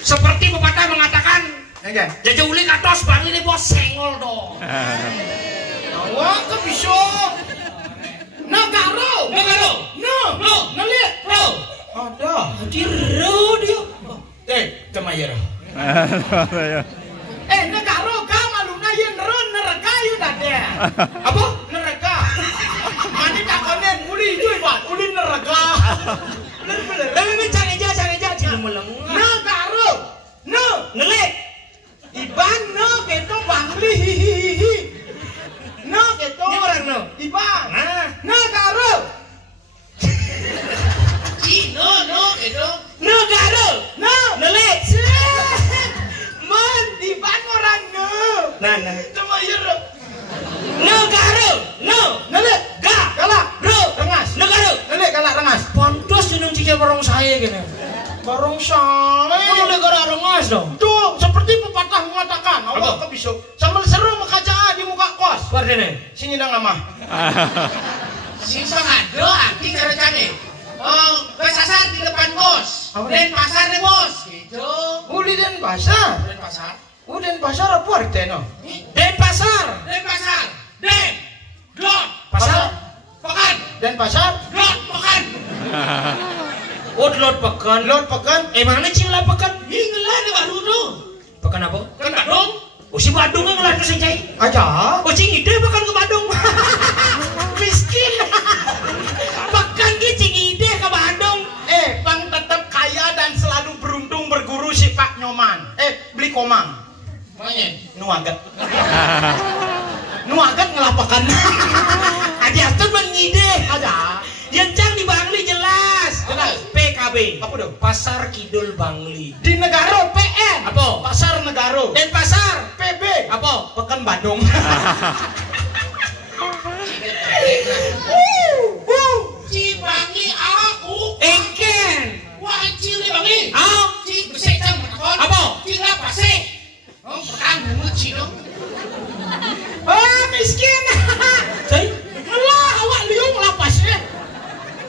Seperti pepatah mengatakan, Enggak. jaja uli katos Bangli ini bos sengol dong. Awak ke bisa. Negaro. No. Ngeliat. Ada. Diru dia. Cuma ya. Ya. Negaro ka maluna yen ron neraka yu dade. Apa? Neraka. Mani takonen uli itu Pak, uli neraka. Bener. Tapi cang eja cina meleng. Negaro. No. Ngelik. Iban no keto Bangli hihihi. No keto. Ini orang no. Iban. Nah. Negaro. No itu. Negara. No. Ngelik. Man, Iban orang no. Nah. Cuma ya. Negara. No. Nelik. Galak. Bro. Rengas. Negara. Nelik galak rengas. Pantas jeneng cica barong saya gitu. Barong saya. Kamu negara rengas dong. Tuh, seperti pepatah mengatakan, Apa? awak kebisok. Sambil seru mengkaca di muka kos. Pardene. Sini dah ngamah. Sisa ngado arti cara cane. Oh, pasar di depan bos. Apa? Dan pasar deh bos. Gitu. Uli dan pasar. Dan pasar. Dan pasar apa artinya? Denpasar. Dan pasar. Dan. Dot. Pasar. Pekan. Dan pasar. Dot. Pekan. Lot pekan. Lot pekan. Mana cila pekan? Inilah di baru tuh. Pekan apa? Kan Badung. Oh si Badung yang ngelar tuh cai. Aja. Oh cing ide pekan ke Badung. Miskin. Pekan ki cing ide ke Badung. Bang tetap kaya dan selalu beruntung berguru si Pak Nyoman. Beli komang. Makanya. Nuagat. Nuagat ngelapakan. Adi Astun mengide. Ada. Yang cang di Bangli jelas. Jelas. PKB. Apa dong? Pasar Kidul Bangli. Di negara PN. Apa? Pasar negara. Denpasar. PB. Apa? Pekan Badung. Cibangi aku. Engken. Wah, cili bangi. Ah. Ci besek cang matakon. Apa? Cila pase. Oh, perang bungut cino. Miskin. Cai. Alah, awak liung lapasnya.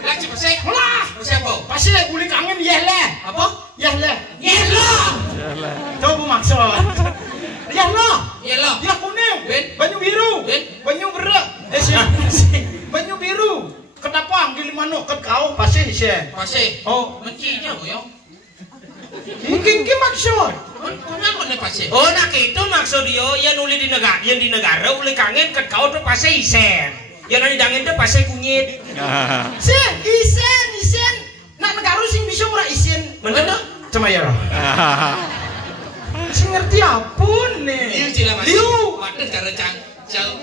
Lagi besek. Alah. Besek apa? Pasti lagi kulit angin leh. Apa? Leh. Yellow. Coba maksud. Lah. Yellow. Ya kuning. Ben. Banyu biru. Ben. Banyu berak. Banyu biru. Kenapa anggil mana ke kau pasti sih. Pase. Oh, Mencinya yo. Mungkin ki maksud. Kok ne pase? Oh nak itu maksud dia yang uli di negara uli kangen ke kau tuh pase isen. Yang nani dangen tuh pase kunyit. Isen. Nak negara sing bisa murah isen. Bener tuh? Cuma ya. Sing ngerti apun nih. Liu cila pase. Liu. Waduh cara jauh.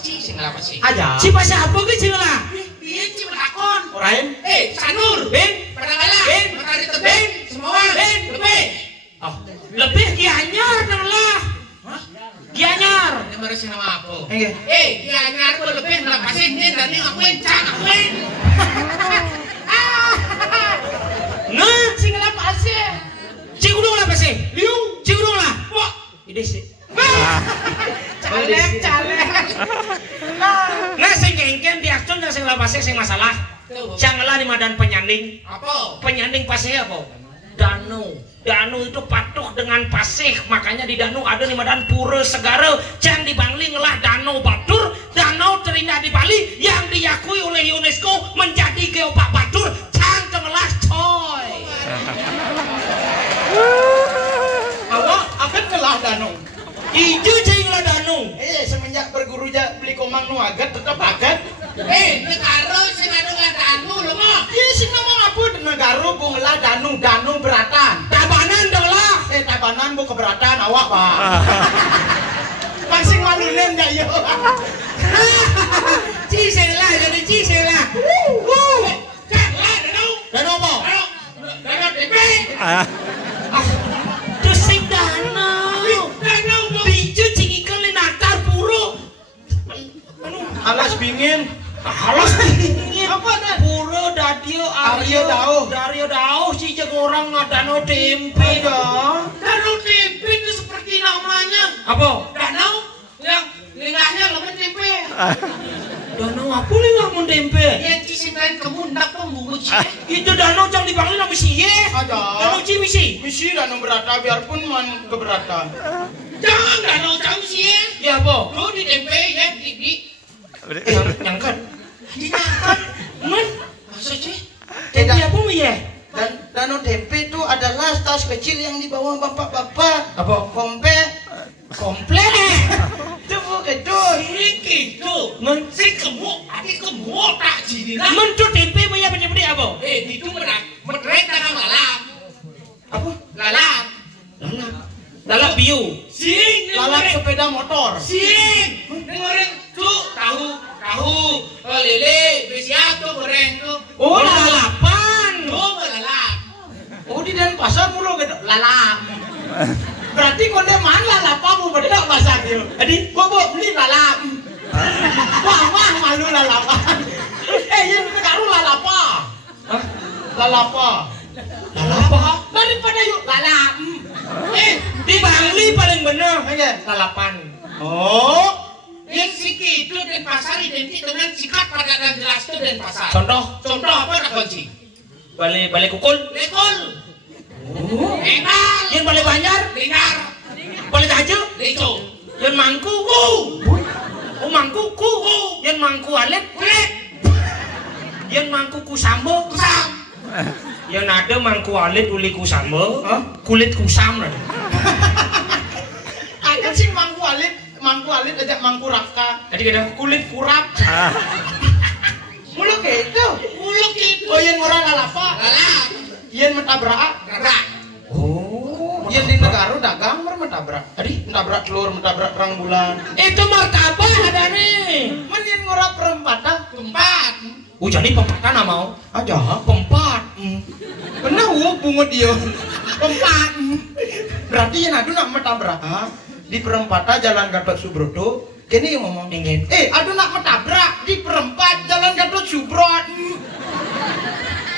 Sing lah pase. Aja. Si pase apa ke cina lah? Piye cing lakon? Orain. Sanur. Ben. Padangala. Ben. Matahari tebing. Semua. Ben. Lebih. Oh, lebih gianyar dong lah. Hah? Gianyar. Ini baru sih nama aku. Enggak. Gianyar ko lebih melapasin din dan ini akuin cang akuin. Nah, Sing lapase. cigudung lah pase. Liu. Cigudung lah. Wah, ide sih. Calek. Nah, sing kengken diakton yang sing lapase sing masalah. Janganlah di madan penyanding. Apa? Penyanding pasih apa? Danu itu patuh dengan pasih, makanya di Danu ada di Madan Pura Segara. Jangan dibangling lah Danau Batur, danau terindah di Bali yang diakui oleh UNESCO menjadi geopark Batur. Jangan cengelas coy. Awak akan ngelah danau. Ijo cenglah Danu. Semenjak berguru beli komang nu agat tetap agat. Negara sing anu ngadanu lho mah. Iya sing ngomong apa negara bu ngelah danu beratan. Tabanan dong lah. Tabanan bu keberatan awak pak. Masing malunen dah yo. Cisela jadi cisela. Jangan danau. Dan apa? Danau DP. Terus sing danau. Danau Biju cingikan li natar puro. Alas bingin. Halos dingin. Apa dah? Puro dadio Dario Dauh si jeung orang ngadano tempe. Ada. Danau tempe itu seperti namanya. Apa? Danau yang lingahnya lemon tempe. Danau apa lingah mun tempe? Yang cisipan kemundak pembungut. Itu danau cang dibangun sama si ye. Ada. Danau ci misi. Misi danu berata biarpun man keberatan. Jangan danau jauh sih. Ya apa? Lu di tempe ya di Nyangkat. diangkat. Men, Masa sih? tempe apa mi ye? Dan danau tempe itu adalah tas kecil yang dibawa bapak-bapak. Apa? Komplek. Itu begitu. Iki tuh. Men, Si gemuk, adik gemuk tak jadi lah. men tu tempe mi ye bede apa? Itu merek tanah malam. Apa? Lalap. Lalap biu. Sing. Lalap sepeda motor. Sing. Goreng tuh tahu lele besiak tuh goreng tuh. Oh, lalapan. Tuh lalap. Oh di Denpasar mulu gitu. Lalap. Berarti konde man lalapamu beda bahasa dia. Adi, gua beli lalap. Wah malu lalapan. Yang negara lalapa. Hah? Lalapa. Lalapa? Daripada yuk lalap. Di Bangli paling bener. Aja. Lalapan. Oh. Yang siki itu Denpasar identik dengan sikap pada dan jelas itu Denpasar. Contoh apa nak kunci? balik kukul. Lekol. Oh. Engal. Yang balik Banjar, Lengar. balik Tajo, Leco. yang Mangku. Oh Mangku ku. Yang Mangku Alet. Kulit. Yang Mangku Kusambo. Kusam. Yang ada Mangku Alet uli Kusambo. Kulit kusam ada. Ada sih mangku alit aja mangku raka. Tadi kata Kulit kurap. Mulu gitu. Muluk itu. Oh yang orang lalapa. Lalap. Yang metabrak. Gerak. Oh. Yang di negara dagang metabrak. Tadi metabrak telur, metabrak terang bulan. Itu martabak ada nih. Men yang ngora perempatan. Tempat. Jadi pempatan mau. Aja. Pempat. Benar bungut dia. Pempat. Berarti yang adu nak metabrak. Di perempatan Jalan Gatot Subroto. Kini yang ngomong. Adu nak metabrak di perempat Jalan Gatot Subroto.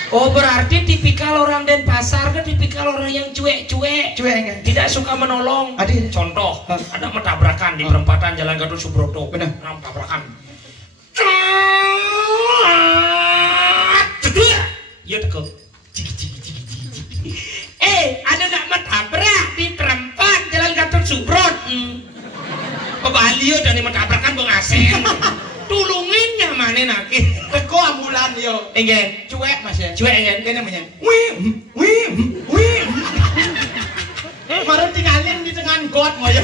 Oh berarti tipikal orang Denpasar kan tipikal orang yang cuek-cuek. Cuek enggak? Tidak suka menolong. Adi. Contoh, ada tabrakan di perempatan Jalan Gatot Subroto. Benar. Tabrakan. Iya teko. Ada nak menabrak di perempat Jalan Gatot Subroto. Pebalio dan mentabrakan Bang Asen. Tulunginnya mana naki? Teko ambulan. dalan yo. Nggih. Cuek Mas ya. Cuek ya. Kene menyen. Wih. Marang tinggalin di tengah got ngoyo.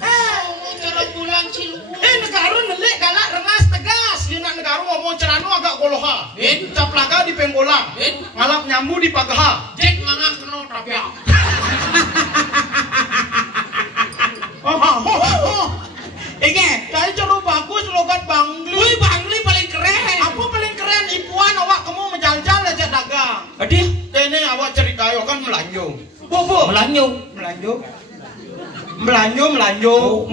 Ngomong cara pulang Ciluku. Negara nelik galak rengas tegas. Yen nak negara ngomong cerano agak goloha. Caplaka di penggola. Ngalap nyambu di pagaha. Jek mangak kena tapiak. Inge, saya cara bagus logat Bangli. Wih, Bangli paling keren. Apa paling keren ipuan awak kamu menjal-jal aja dagang. Aduh, Kene awak cerita yo kan melanjung. Bobo, melanyo. melanjung.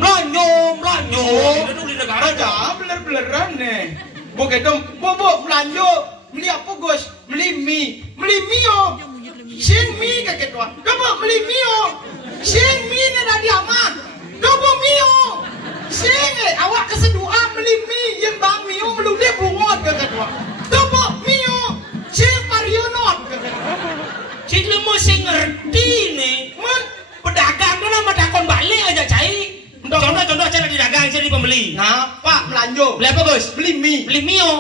Itu di negara Aja beler-beleran nih. Begitu, bobo melanjung. Beli apa Gus? Beli mie yo. Sing mie kaget tuan. Bobo beli mie yo. Sing mie ni dah diaman. Bobo mie yo. Sing awak kesedua beli mie yang bang mie yo melude bungot kaget tuan. Bobo mie yo. Sing parionot kaget. Cik lemo sing ngerti nih. Man, Pedagang tuh nama dakon balik aja cai. Contoh cara didagang jadi pembeli. nah Pak melanjung. Beli apa Gus? Beli mie. Beli mio.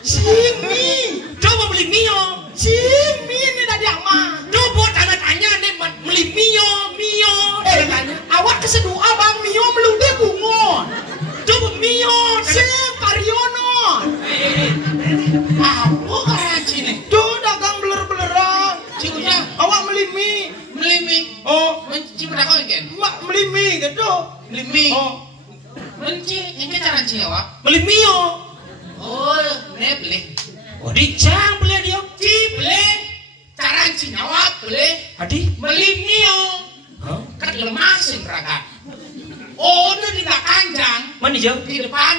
Sing mie. Coba beli mio. Sing mie ni dah diaman. Coba tanya nih beli mio. Awak kesedua bang mio melude bungot. Coba mio. Sing parionot. Apa karaci nih? Tuh dagang beler-beleran. Cikunya Awak beli mie. beli mie. Oh, Menci berdagang kan? mak beli mie gitu. Beli mie. Oh, Menci, ini cara Ci awak. Beli mio. Oh, ini beli. Oh dicang beli dia. Ci beli. Cara Ci awak beli. Adi. Beli mie. Hah? Kan lemasin beragam. Oh, itu tidak kanjang. Mana jauh? Di depan.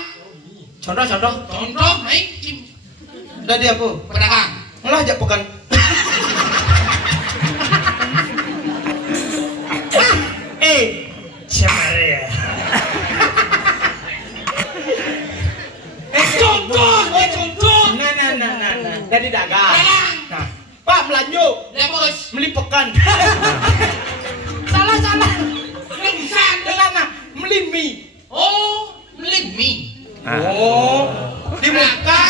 Contoh. Contoh, naik Ci tadi apa? berdagang. Malah ajak pekan. Siapa ya? Contoh. Nah. Dari dagang. Nah, Pak melanjut. Ya bos. Beli pekan. Salah. Lemsan. Nah, beli mie. Oh, beli mie. Oh, di muka.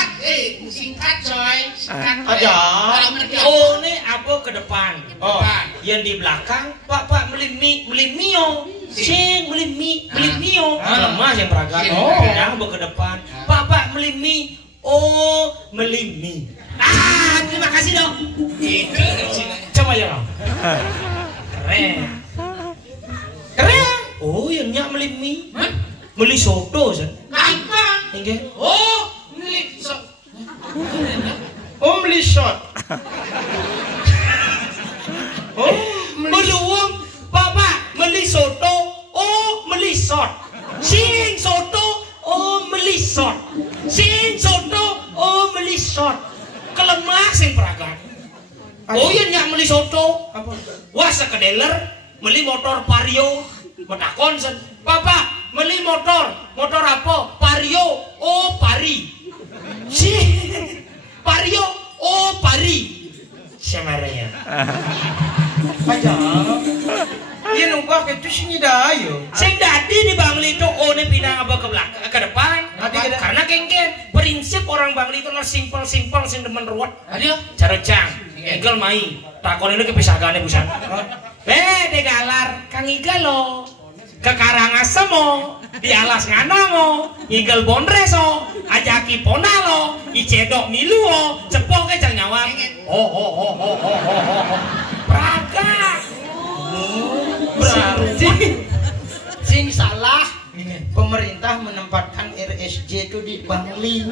Singkat coy. Singkat Aja. Kalau mereka. Oh ini apa ke depan? Oh. Yang di belakang, Pak beli mio. Sing beli mio. Lemah yang beragam. Oh. Yang ke depan, Pak beli mie. Oh, beli mie. Terima kasih dong. Itu Coba ya dong. Keren. Oh, yang nyak beli mie. Hah? Beli soto kan? gampang. Enggak. Oh, beli Oh, beli shot. Oh, Belum, Bapak beli soto, oh beli shot. Sing soto, oh beli shot. Sing soto, oh beli shot. Kelemak sing peragan. Oh iya nyak beli soto. apa? Wah sekedeler beli motor Vario. Metakon sen. Bapak beli motor apa? Vario, oh Pari. Sing Vario, oh Pari. Semaranya. Aja. Dia nubah ke tu sini dah ayo. Sing dadi di Bangli itu one pindah apa ke belakang ke depan. Nanti kita- Karena kengken prinsip orang Bangli itu lah simpel sing demen ruwet. Adio. Cara cang, Igal mai. Takon ini kepisahane busan. De galar Kang Igal lo. Ke Karangasem mo, di alas ngana mo, Igal Bondreso, ajaki pona lo, icedok milu o, cepok ke jang nyawang. Oh. Praga. Berarti sing salah pemerintah menempatkan RSJ itu di Bangli.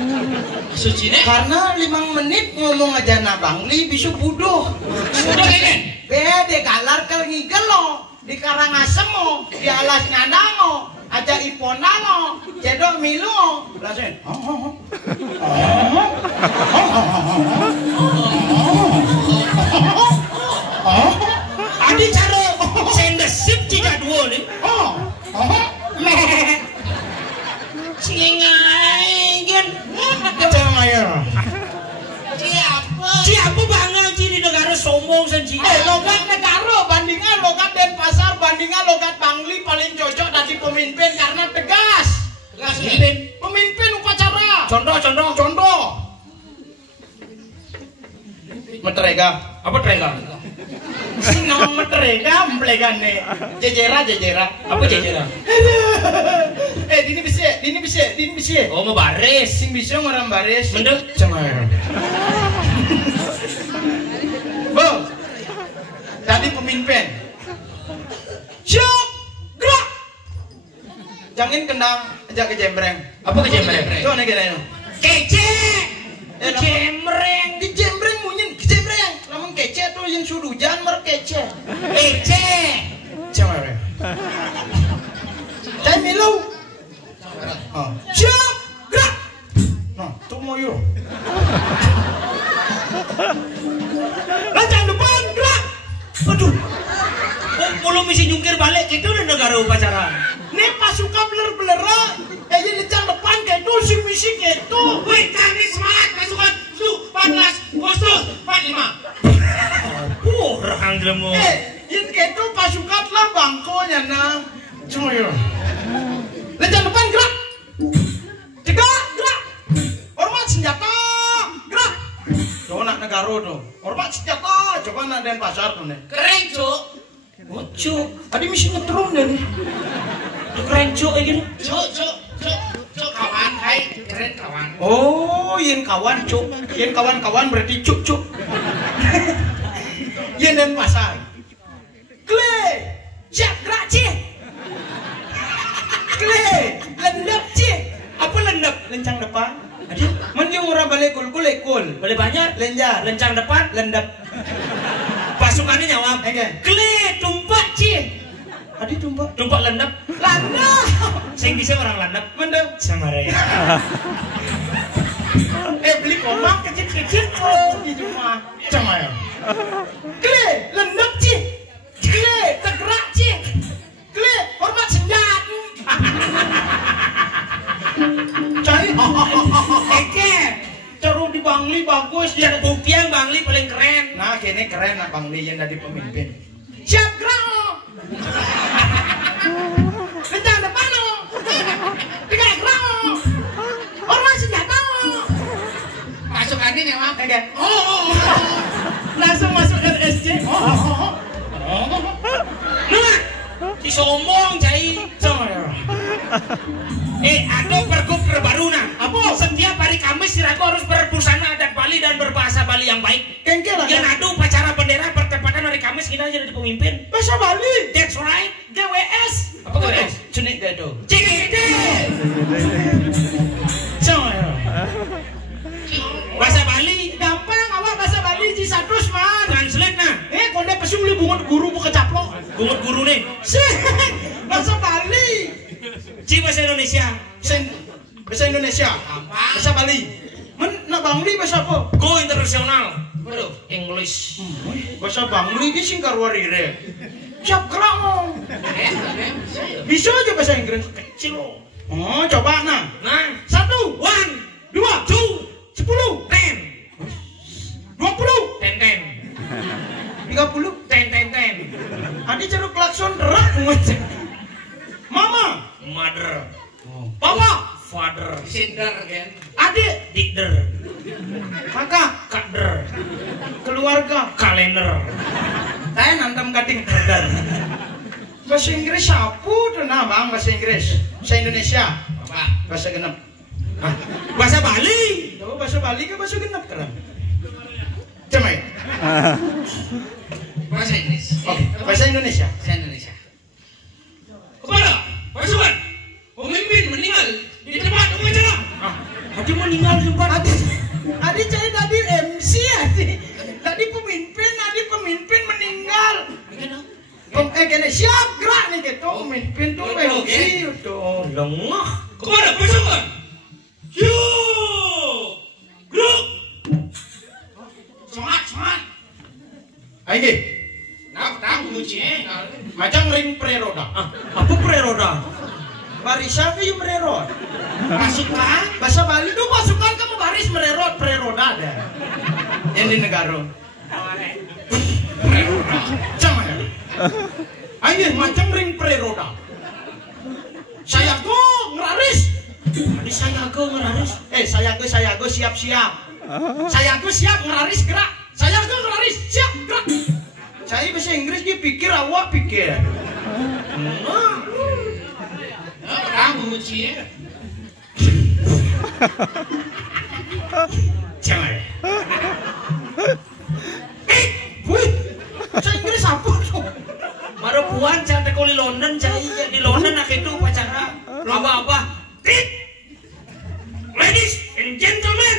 Suci nih. Karena 5 menit ngomong aja na Bangli bisa buduh. Sudah kayaknya. Bede galar ke ngigel lo. Di Karangasem mo, di alas ngandang mo, aja ipona mo, cedok milu mo. Langsung. Adi cara sendesip jika dua nih. Cingaingen. Siapa bangga di negara sombong senji. Logat negara bandingan logat Denpasar bandingan logat Bangli paling cocok dari pemimpin karena tegas. Tegas Pemimpin. Pemimpin upacara. Contoh. Contoh. Trega. Apa trega? Sing nang metrega mblegane. Jejera. Apa jejera? Dini bisa. Oh, mau baris. Sing bisa orang baris. Mendek. Cemar. Bo. Tadi pemimpin. Siap. Gerak. Jangan kendang, aja ke jembreng. Apa ke jembreng? Coba nih kira-kira. Kece. Jembreng. Di jembreng munyin, ke jembreng. Namun kece tuh yang suruh jangan merkece. Kece. Cemar. Cai milu. Siap. Gerak. Nah, tuh mau yuk. Lancang depan, gerak. Aduh. Belum misi jungkir balik itu udah negara upacara. Nih pasukan beler-belera. Ini lancang depan kayak itu sing misi gitu. Wih, kami semangat pasukan Su 14 Agustus 45. Orang jelemu. Yang gitu pasukan lah bangkonya nang. Cuma yuk. Lancang depan gerak. Cegah, gerak. Hormat senjata, gerak. Tuh nak negara tuh. Hormat senjata. Coba nak dan pasar tuh nih. Keren, Cuk. Cuk. Tadi misi ngetrum deh nih. Keren cuk ini. Cuk kawan, hai, keren kawan. Oh, yen kawan cuk. Yen kawan-kawan berarti cuk. Yen dan pasar. Kle. Siap gerak, Cih. Kle. Lendap, Cih. Apa lendap? Lencang depan. Aduh, Mending ora balik kul. boleh banyak. Lenjar. Lencang depan, Lendap. pasukannya nyawab. Oke. Kle, tumpak Cih. Adi tumpah. Tumpak landap. Landap. Saya bisa orang landap. Mendap. Sama Raya. Beli komang kecil-kecil. Oh, di rumah. Sama ya. Kle. Lendap, Cih. Kle. Tergerak, Cih. Kle. Hormat senjata. Cai. Eke. Ceru di Bangli bagus. Yang buktian Bangli paling keren. Nah, kini keren lah Bangli yang dari pemimpin. Siap gerak. Lencang depan lo. Tiga gerak. Hormat senjata. Pasukannya nyawa. Oke. Langsung masuk RSC. Nah, si sombong Cai. Ada pergub terbaru nah. Apa? Setiap hari Kamis Sirago harus berbusana adat Bali dan berbahasa Bali yang baik. Kengke lah. Yang adu upacara bendera pertempatan hari Kamis kita jadi pemimpin. Bahasa Bali. That's right. GWS. Apa GWS? Cunik gado. Cekete. Bahasa Bali Gampang awak bahasa Bali di satus man. translate nah. Konde pesung li bungut guru buka caplok. Bungut guru nih. Bahasa Bali. Ci bahasa Indonesia. Bahasa Indonesia. Bahasa Bali. Nak Bangli bahasa apa? Go internasional. Waduh, English. Bahasa Bangli ki sing karo rire. Siap gerak mo. Bisa aja bahasa Inggris kecil lo. Oh, coba nah. Nah, 1, 1, 2, 2, 10, 10, 20, 10, 30. 10. Adi ceruk klakson derak ngecek. Mama, Mother, papa, father, Sinder kan. adik, dikder, kakak, kader, keluarga. kalender. Saya nantem kating kadar. Bahasa Inggris sapu tuh nah bang bahasa Inggris. Bahasa Indonesia. Bapak. Bahasa genep. Bahasa Bali. Tuh bahasa Bali ke bahasa genep keren. Coba ya. Bahasa Inggris. Oke, bahasa Indonesia. Bahasa Indonesia. Kepada pasukan pemimpin meninggal di tempat upacara. Tadi meninggal sempat. Adi cari tadi MC tadi pemimpin meninggal. Kene siap gerak nih gitu pemimpin tuh MC tuh. Lengah. Kepada pasukan. Yuk, grup. Semangat. Ayo. Tahu muci. Macam ring preroda. Apa preroda? Barisa ke yung mererot. Pasukan. Bahasa Bali tuh pasukan kamu baris mererot preroda ada. Yang di negara. Cama ya. Ayo macam ring preroda. Saya go ngeraris. Tadi saya ke ngeraris. Saya go siap-siap. Saya go siap ngeraris gerak. Saya akan lari siap gerak. Saya bahasa Inggris dia pikir awak pikir. Kamu cie. Jangan. Wih, bahasa Inggris apa? Baru puan cantik di London, cai di London nak itu pacara. Apa-apa. Ladies and gentlemen,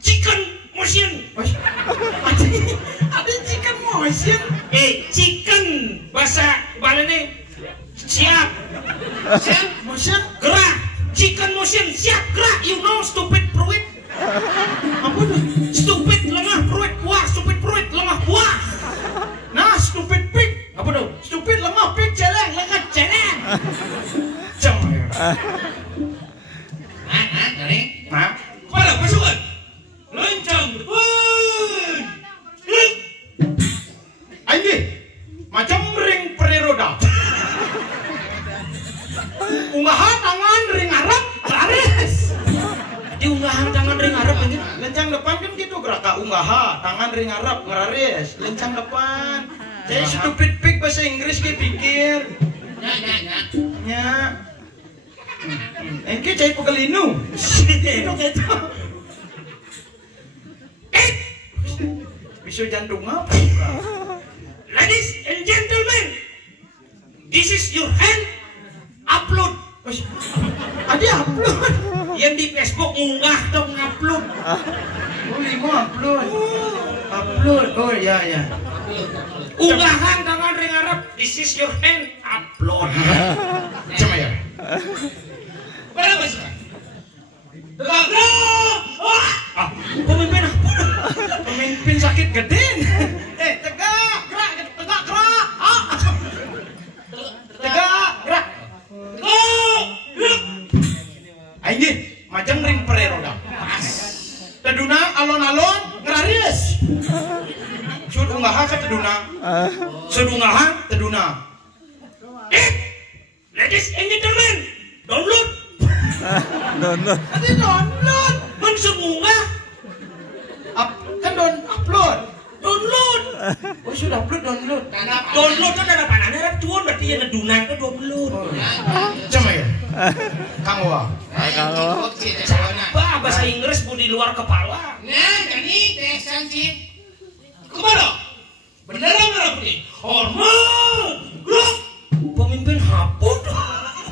chicken motion. Ada chicken motion. Chicken bahasa mana nih? Siap. Siap motion. Gerak. Chicken motion siap gerak. You know stupid pruit. Apa tuh? Stupid lemah pruit puas. Stupid pruit lemah puas. Nah, stupid pig. Apa tuh? Stupid lemah pig celeng, lengan celeng. Jangan. Dari. Nah, Kepada pasukan. Lonceng depan. ini macam ring periroda. Unggahan tangan ring Arab, laris. Di unggahan tangan ring Arab ini. Lencang depan kan gitu gerak unggaha, tangan ring Arab, ngeraris. Lencang depan. Saya stupid pig bahasa Inggris kayak pikir. Ya. Engke cai pegelinu. Itu gitu. Bisa jantung apa? Ladies and gentlemen, this is your hand upload. Ada upload. Yang di Facebook ngunggah dong ngupload. Oh, ini upload. Upload. Oh, ya ya. Unggahan tangan ring Arab. This is your hand upload. Cuma ya. Kepada pasukan. Tegak. Pemimpin apa? Pemimpin sakit gede. Tegak, gerak, tegak, gerak. Tegak, gerak. Ayo, macam ring periroda. Teduna alon-alon ngeraris. Sud unggaha ke teduna. Sud unggaha teduna. Ladies and gentlemen, download. Download. Ada download. Maksud ngunggah. Kan upload. Download. Oh sudah upload download. Download kan ada panahnya Arab tuan berarti yang ngeduna itu download. Cuma ya. Kang Wa. Bah bahasa Inggris bu di luar kepala. Nah, jadi tes sanksi. Kemana? Beneran putih. Hormat. Gerak. Pemimpin haput.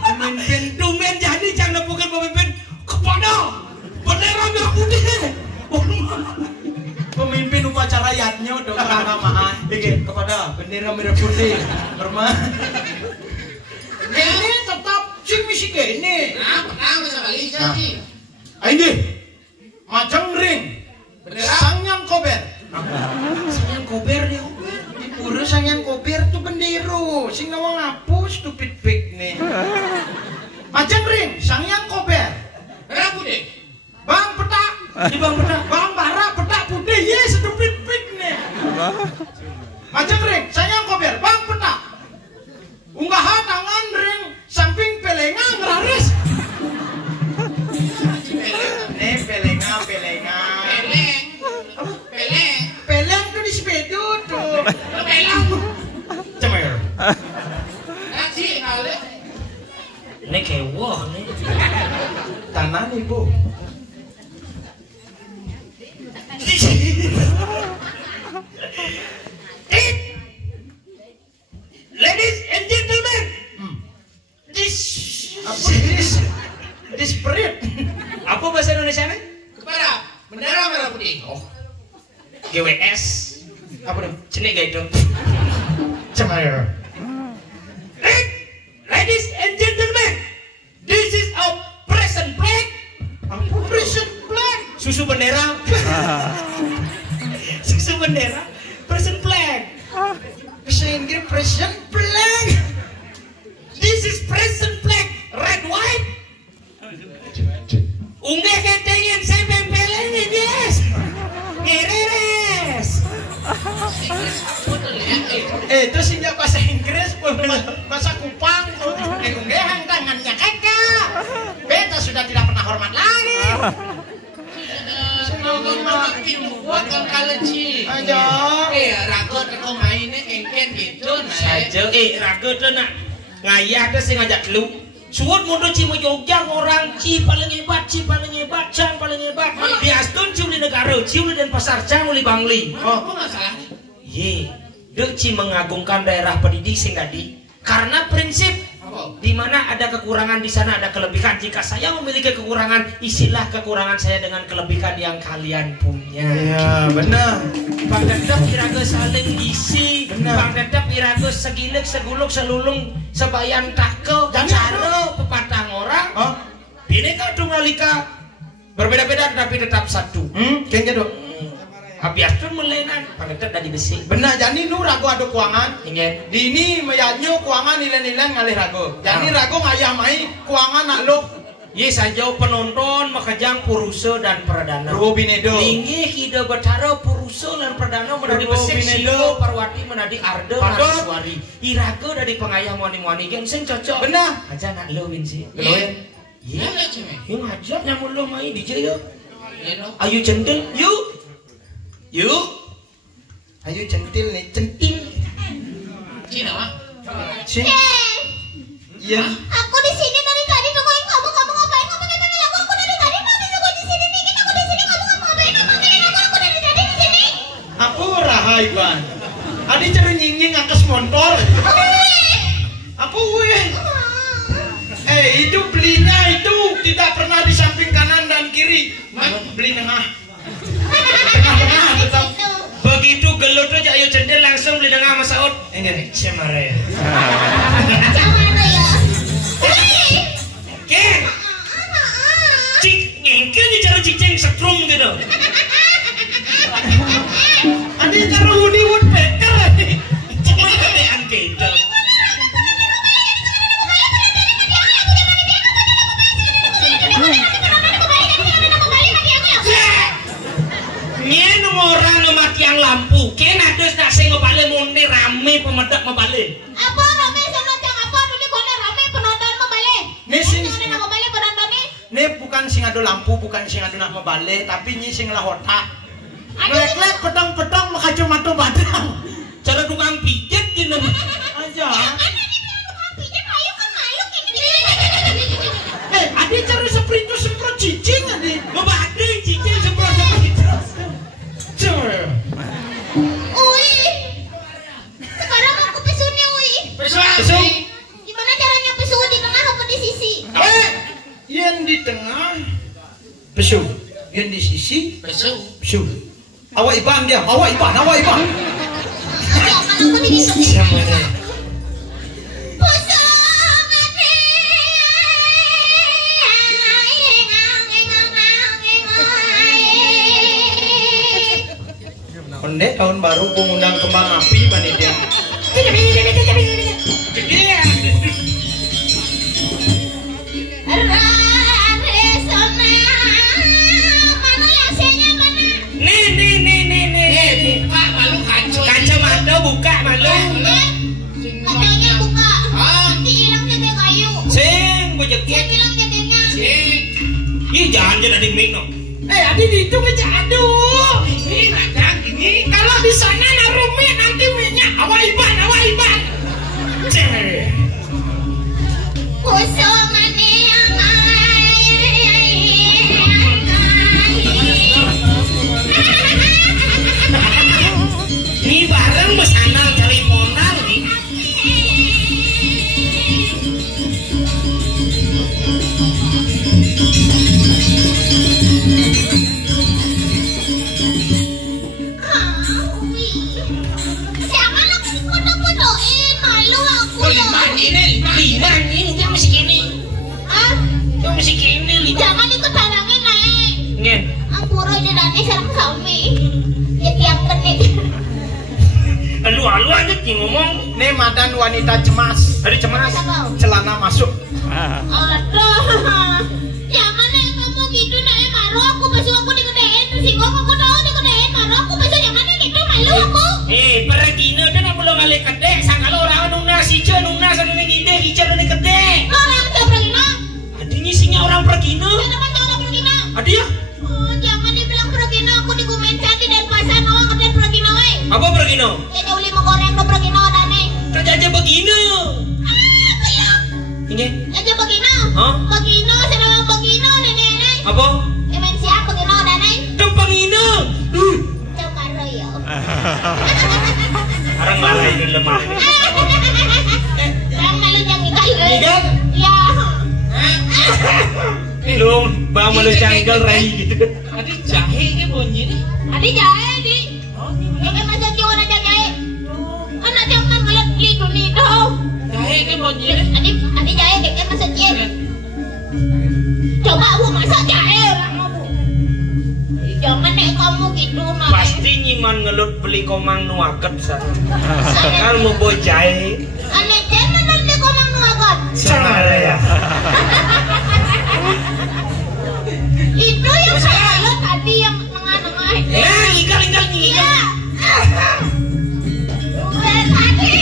Pemimpin Dumen jadi jangan bukan pemimpin kepada bendera merah putih. pemimpin upacara yatnya dong keagamaan kepada bendera merah putih hormat. Ini tetap si misi ini. Nah, pertama sekali jadi. Ini macam ring. Bendera. Sangyan kober. Sayang kober dia. Di pura sangyan kober tuh bendera. Sing nawang ngapus stupid pig nih. Macam ring, sangyan kober. Merah putih. Bang petak. Di bang pernah. Bang bara petak putih. Yes, stupid pig nih. Macam ring, sangyan kober. Bang petak. Unggahan tangan ring samping pelenga ngeraris. Nih pelenga. Peleng. Peleng tuh di sepeda tuh. Peleng. Cemer. Nasi kali. Ini kewah nih. Tanah nih bu. Ladies and gentlemen, this Apa this perit. apa bahasa Indonesia nih? Kepada bendera merah putih. Oh, GWS. Apa tuh? Cenik gak itu? Cemer. Ladies and gentlemen, this is a present flag. Apa present flag? Susu bendera. Susu bendera. Present flag. Bahasa Inggris present flag. This is present flag. Red white. Unggah ketengan saya pempelnya yes. Ngereres. Itu sih bahasa Inggris, bahasa Kupang. Unggahan tangannya kakak. Beta sudah tidak pernah hormat lagi. Buat leci. Aja. Rago teko maine engken gitu nah. Saja rago tuh nak ngayah tuh sing ngajak lu. Suwun mundur Cimo Jogja orang paling hebat, Cang paling hebat. Di Astun Cim di negara, Cim di Denpasar, Cang di Bangli. Oh, nggak salah. Ye, dek Cim mengagungkan daerah pendidik sing tadi. Karena prinsip di mana ada kekurangan di sana ada kelebihan. Jika saya memiliki kekurangan, isilah kekurangan saya dengan kelebihan yang kalian punya. Iya, benar. Bang Dedep iraga saling isi. Benar. Bang Dedep iraga segilek, seguluk, selulung, sebayan take, cara pepatah orang. Oh, Ini kan tunggalika berbeda-beda tapi tetap satu. kayaknya dok. Habias tuh melenan, Bang Dedep dari besi. Benar, jadi nu rago ada kuangan. Ingin. Di ini mayatnya kuangan nilai-nilai ngalih rago. Jadi rago ngayah mai kuangan nak lo. Ye saja penonton makajang Purusa dan Perdana. Ruo Binedo. Lingi hida betara Purusa dan Perdana menadi Ruo besik Binedo. Silo Parwati menadi Arda Padot. Nariswari. Iraga dari pengayah wani-wani gen sing cocok. Benar. Aja nak lo win sih. Geloin. Iya. Iya ceme. Yang ngajak nyamun lo mai DJ yo. Iya. Ayo centil yuk. Yuk. Ayo centil nih, centil. Cina mah. Sih. Iya. Aku di sini dari tadi nungguin kamu ngapain? Kamu panggil aku dari tadi nggak bisa di sini dikit. Aku di sini kamu ngapain? Panggilin aku dari tadi di sini. Aku rahai ban. Adi cari nyinging angkes motor. Aku weh. Itu belinya itu tidak pernah di samping kanan dan kiri. Beli tengah. Tengah-tengah tetap. Begitu gelut aja ayo centil langsung beli dengan Mas Saud. Ini semara ya. Jangan ya. Oke. Cik ngengke nih cara cicing setrum gitu. Adi cara Woody Woodpecker. Cuma kedean gitu. Nyen orang matiang lampu. Ken adus nak sing ngobale muni rame pemedak ngobale. Apa rame sama yang apa dulu kone rame penonton membalik. Nih sing Ini nak membalik penonton nih. nih bukan sing ado lampu, bukan sing ado nak membalik, tapi nyi sing lah otak. Lek-lek pedang-pedang makacamata badang. Cara tukang pijet gitu. Aja. Pijat ayo kan malu ini. Adi cara seprito semprot cicing adi. Ngebade cicing semprot itu. Ui. Sekarang aku pesu nih ui. Pesu. Gimana caranya pesu di tengah apa di sisi? Yang di tengah pesu, yang di sisi Pesu. pesu. Awak iban dia, awak iban. Jangan aku di sisi. Siapa dia? Pendek tahun baru pengundang kembang api panitia. Mana lasenya mana? Nih. Buka malu hancur. Kacamata buka malu. Kacanya buka. Nanti hilang jatah kayu. Sing bojeknya. Saya bilang jatahnya. Ih jangan jadi di mic no. Adi itu aja aduh. Ini nadang ini. Kalau di sana naruh mie nanti mie-nya awak iban. Kosong aneh yang Ini bareng besanal cari modal nih. Jangan aku foto-fotoin, malu aku Lima loh. ini lima. Lima nih dia masih gini. Ah, Dia masih gini lima. jangan ikut talangin naik. Ngen. Ampura di dani sarang kami. Jadi yang kenit. Alu aja nih ngomong. Nih madan wanita cemas. Ada cemas. Apa? Celana masuk. Aduh. Jangan naik kamu gitu naik malu aku besok aku dikedein singgung aku tahu dikedein malu aku besok jangan naik gitu malu aku. Peragina kan aku belum ngalih kedek. Sangkalo orang nungna sica nungna sana ngide kicer ni kedek. Orang tak pergina. Adanya singa orang peragina. Jangan orang pergina. Ada ya? Oh, jangan dibilang pergina aku di Gumencan di Denpasar. Oh, Ini. Aja Bagino. Hah? Bagino, sama Bagino nenek. Apa? Emang siapa Bagino nenek? Tempangina. Coba royo. Orang marah itu lemah. Bang malu janggal. Janggal? Ya. Belum, bang malu janggal rai gitu. Adi jahe ke bunyi nih. Adi jahe di. Kayak masa kiwan aja jahe. Anak jangan ngeliat gitu nih dong. Jahe ke bunyi nih. Adi jahe kayak masa cip. Coba aku masak jahe. Jangan nek kamu gitu nah. Pasti nyiman ngelut beli komang nuaket sana. Sekarang mau bawa jahe. Ane jangan nanti komang nuakan. Sama ya. Itu yang saya tadi yang tengah-tengah. Ikan nih. Ya. Tadi.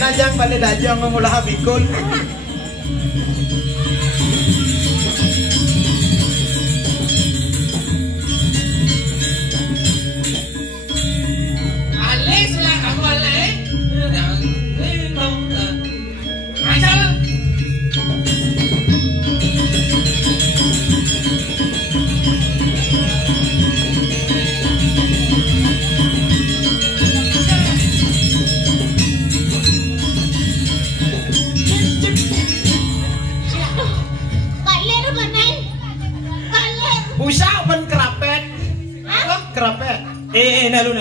Najang pada dajang mengulah bikul. Alex lah kamu Alex. Asal. Nalu.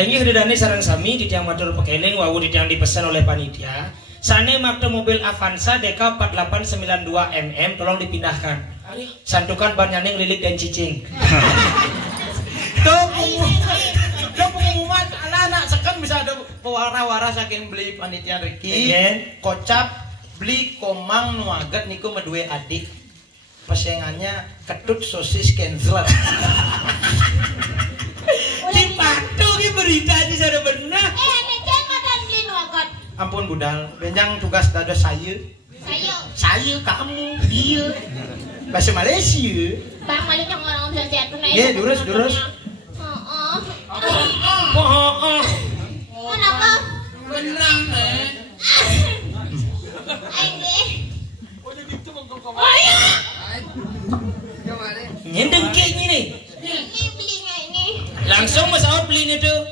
Ini kedudane sarang sami di tiang matur pekeling wawu di tiang dipesan oleh panitia. Sane makta mobil Avanza DK 4892 mm tolong dipindahkan. Santukan ban nyaning lilik dan cicing. Tuh pengumuman anak-anak sekan bisa ada pewara-wara saking beli panitia Riki. Kocap beli komang nuaget niku medue adik. Pesengannya ketut sosis kenzlet. Dipatu ki berita di sana benar. Nenek makan beli nuaget. Ampun budal, benjang tugas dada saya. Saya kamu, dia. Bahasa Malaysia. Bang Malik yang orang sehat tunai. Iya, durus. Kenapa? Menang Nyendeng kayak gini. Ini belinya ini. Langsung Mas Aud belinya tuh.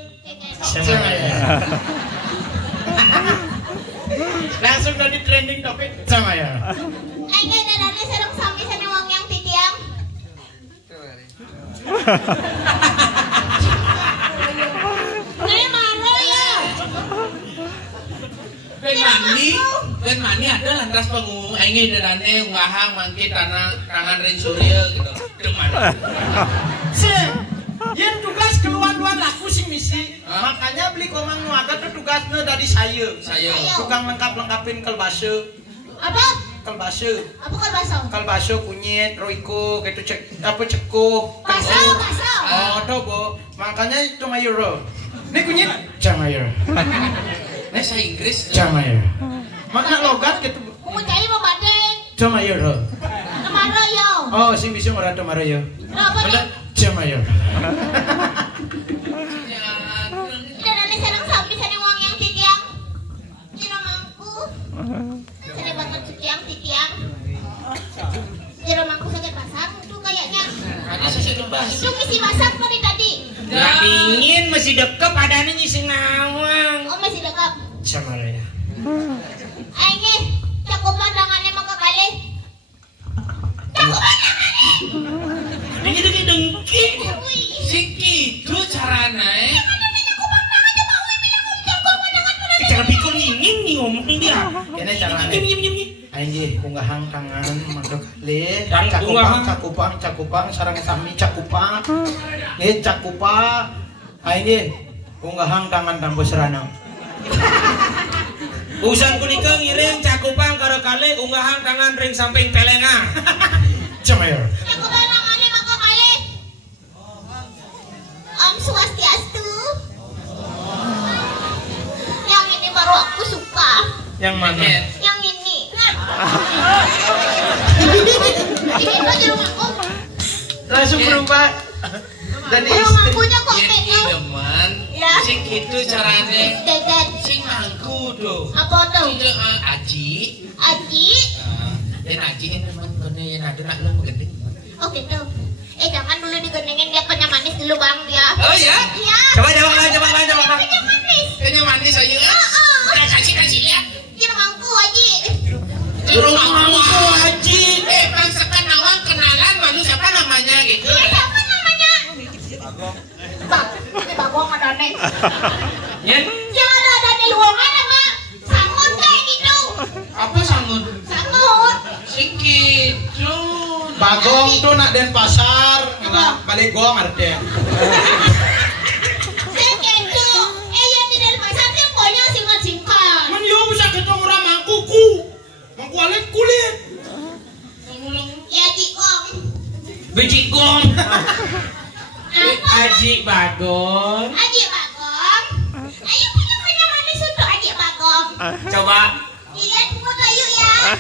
Langsung dari trending topik sama ya. Ayo Ini malu ya. Ben mani ada lantas pengungung aing derane ngahang mangke tangan ring surya gitu. Cuman. Yen tugas keluar-luar laku sing misi. Makanya beli komang nu ada tuh tugasnya dari saya. Tukang lengkap-lengkapin kelbasa. Apa? Kelbasa. Apa kalbaso? Kalbasa kunyit, roiko, gitu cekuh. Baso. Oh, tuh, Bo. Makanya itu mayuro. Ini kunyit Jamayor. Bahasa Inggris. Jamayor. Makna logat gitu. Kumu cari mau badeng. Jamayor. Kemana yo? Oh, sing bisa ora Jamayor. Kenapa nih? Jamayor. Tidak ada senang sampai sana uang yang titiang. Jangan mangku. Sana banget titiang. Jangan mangku sakit pasang tuh kayaknya. Ada sesuatu bahasa. Itu misi masak dari tadi. Nggak dingin masih dekep adanya nyising nawang. Oh masih dekat. Jamayor. Ayo, cakupan tangannya mau kekali. Cakupan tangannya. Ini dengki. Sing kitu carana Cara pikul ingin nih ngomong dia. Kene carane. Anjir, unggahang tangan mandok kali. Dan Cakupang sarang sami cakupang. Nggih cakupang. Anjir, unggahang tangan tampo serana. Urusan kunika ngiring cakupang karo kali unggahan tangan ring samping telenga. Jamayor. Cakupan tangannya mau kekali. Om Swastiastu. Yang ini baru aku suka. Yang mana? Yang ini. Ini aja rumahku. Langsung berubah. Jadi Rumahkunya kok Yen kayak demen. Ya. Sing kitu carane Dedet. sing mangku do. Apa tuh? Sing aji. Aji. Dan aji ini teman kene yen ada nak lu gendeng. Oh gitu. Jangan dulu digendengin dia punya manis dulu bang dia. Oh ya? Iya. Coba. Punya manis. Kayaknya manis aja ya. Kasih lihat. Di rumahku Aji. Di rumahku Haji. bangsakan nawang kenalan malu siapa namanya gitu. Siapa namanya? Bang. Bagong ada nih. Yen. Yang ada di ruangan apa? Sangun kayak gitu. Apa sangun? Sangun. Sing kitu. Bagong tuh nak den pasar, balik gua ngerti. Saya gitu. Yang di dalam pasar yang pokoknya singkat-singkat. Man yo bisa ketemu orang mangkuku. Mangku alit kulit. Ya jikong. Biji gong. Apa? Aji bagong. Aji bagong. Ayo punya manis untuk Aji bagong. Coba. Iya, tunggu kayu ya.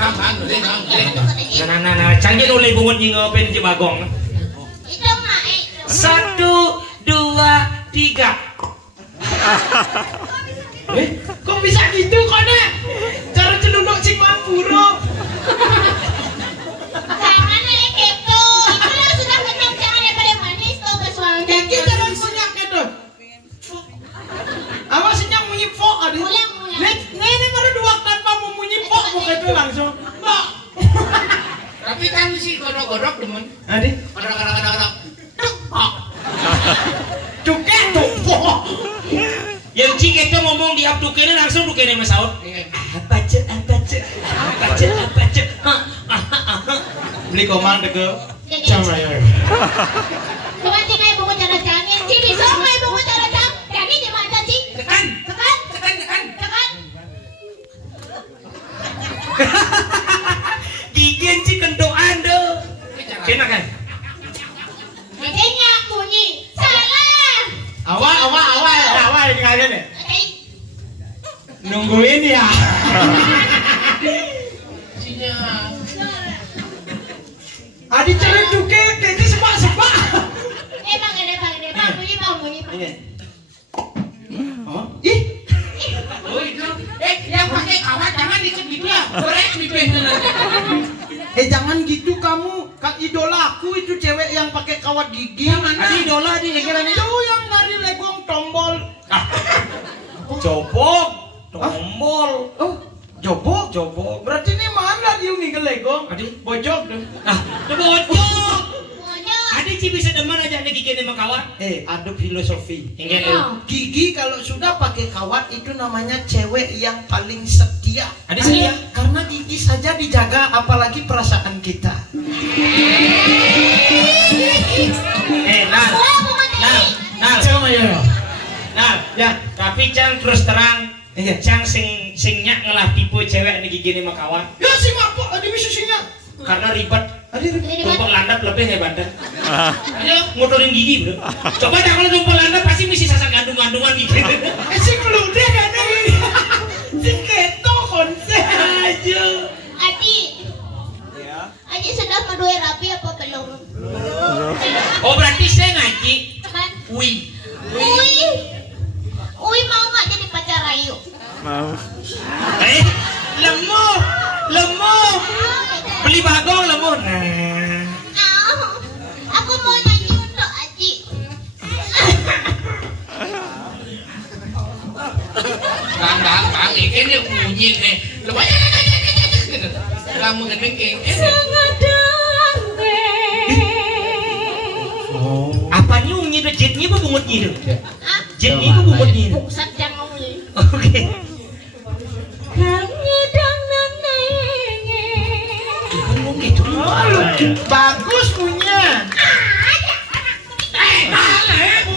Nah. Canggih oleh bungut nyingopen Aji bagong. Itu mah itu. 1, 2, 3. Kok bisa gitu kone? Cara celuluk cing burung. Jangan kayak gitu. Kalau sudah kenyang jangan daripada manis tuh kesualan. Kiki jangan punya gitu. Awas yang bunyi fok ada. Mulang. Ini baru dua tanpa mau bunyi fok bukan itu langsung. Mbak. Tapi kan si godok-godok teman. Adi. Godok. Cuket tumpuk. Yang cik itu ngomong di abdukene langsung dukene Mas Saud. Apa cek. Beli komang deke. Jamayor. Coba tinggal ibu cara jangan. Ci bisa nggak ibu cara jangan? Jadi gimana sih? Tekan. Gigin cik kendoan deh. Kena kan? Makanya bunyi salah. Awal tinggalnya deh. Oke. Nungguin ya. Sinya. Adi cewek cuket, jadi sepak. Bang, bunyi. Ini. Oh, ih. Oh itu. Yang pakai kawat jangan dikit gitu ya. Korek bibirnya nanti. Jangan gitu kamu. Kak idolaku itu cewek yang pakai kawat gigi. Adi idola di Kira itu yang nari legong tombol. Jobok. Tombol. Oh, jobok. Berarti ini mana dia nih legong? Adi. Bojok dong. Nah, itu bocok. Bunyi. mah kawat. Ada filosofi. Gigi kalau sudah pakai kawat itu namanya cewek yang paling setia. Ada setia? Karena gigi saja dijaga, apalagi perasaan kita. Nah, ya, tapi Cang terus terang, Cang sing nyak ngelah tipu cewek nih gigi nih makawat. Ya sing apa? Ada bisa singnya. Karena ribet. Tumpuk landap lebih hebat kan? Ayo ngotorin gigi bro. Coba dah kalau tumpuk landap pasti mesti sasar gandung-gandungan gigi. Sing ludah kan ini. Sing keto konsen aja. Aji sudah menuai rapi apa belum? Oh berarti saya ngaji. Kan? Ui Mau nggak jadi pacar Ayu? Mau. Lemah. Beli bagong lemah. Aku mau nyanyi untuk Aji. Bang, ini bunyi nih. Lumayan. Kamu kan bengkeng. Apa nyunyi tuh jetnya apa bungut nyiru? Jetnya apa bungut nyiru? Pusat jangan ngomongin. Oke. Bagus punya.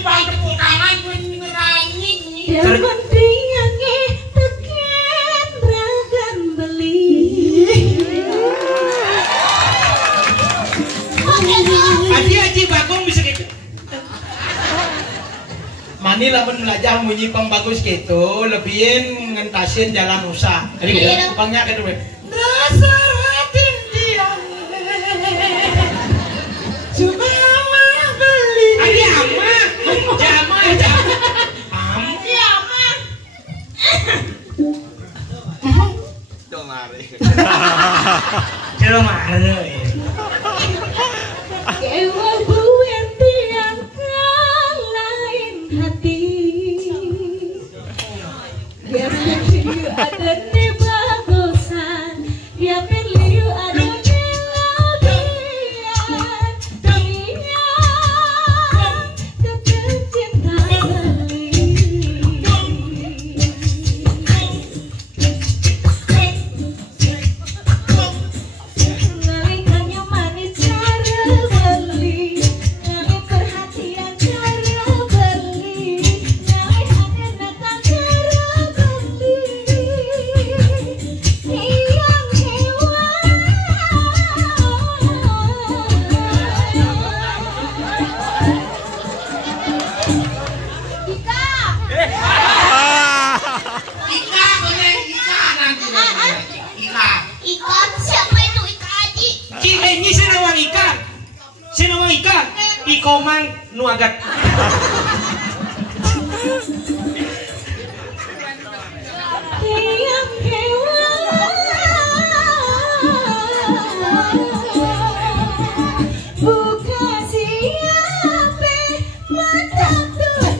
Bang tepuk tangan gue ngerangin nih. Aji bagong bisa gitu. Mani lamun belajar bunyi pembagus gitu, lebihin ngentasin jalan usah. Jadi gitu, pangnya gitu. Dasar hati dia. Coba mah beli. Aji ama. Jama. Jero mare. Dewa buat tiang lain hati. Dia perlu ada di bagusan. Dia perlu ada di labian. Dunia tetap cinta ngalikannya manis cara beli, ngali perhatian cara beli, ngali hati datang cara beli. Tiang hewan ikan siapa itu ikan Aji? Ini sinawang ikan. Ikomang nuagat. Tiang hewan buka siapa mata tuh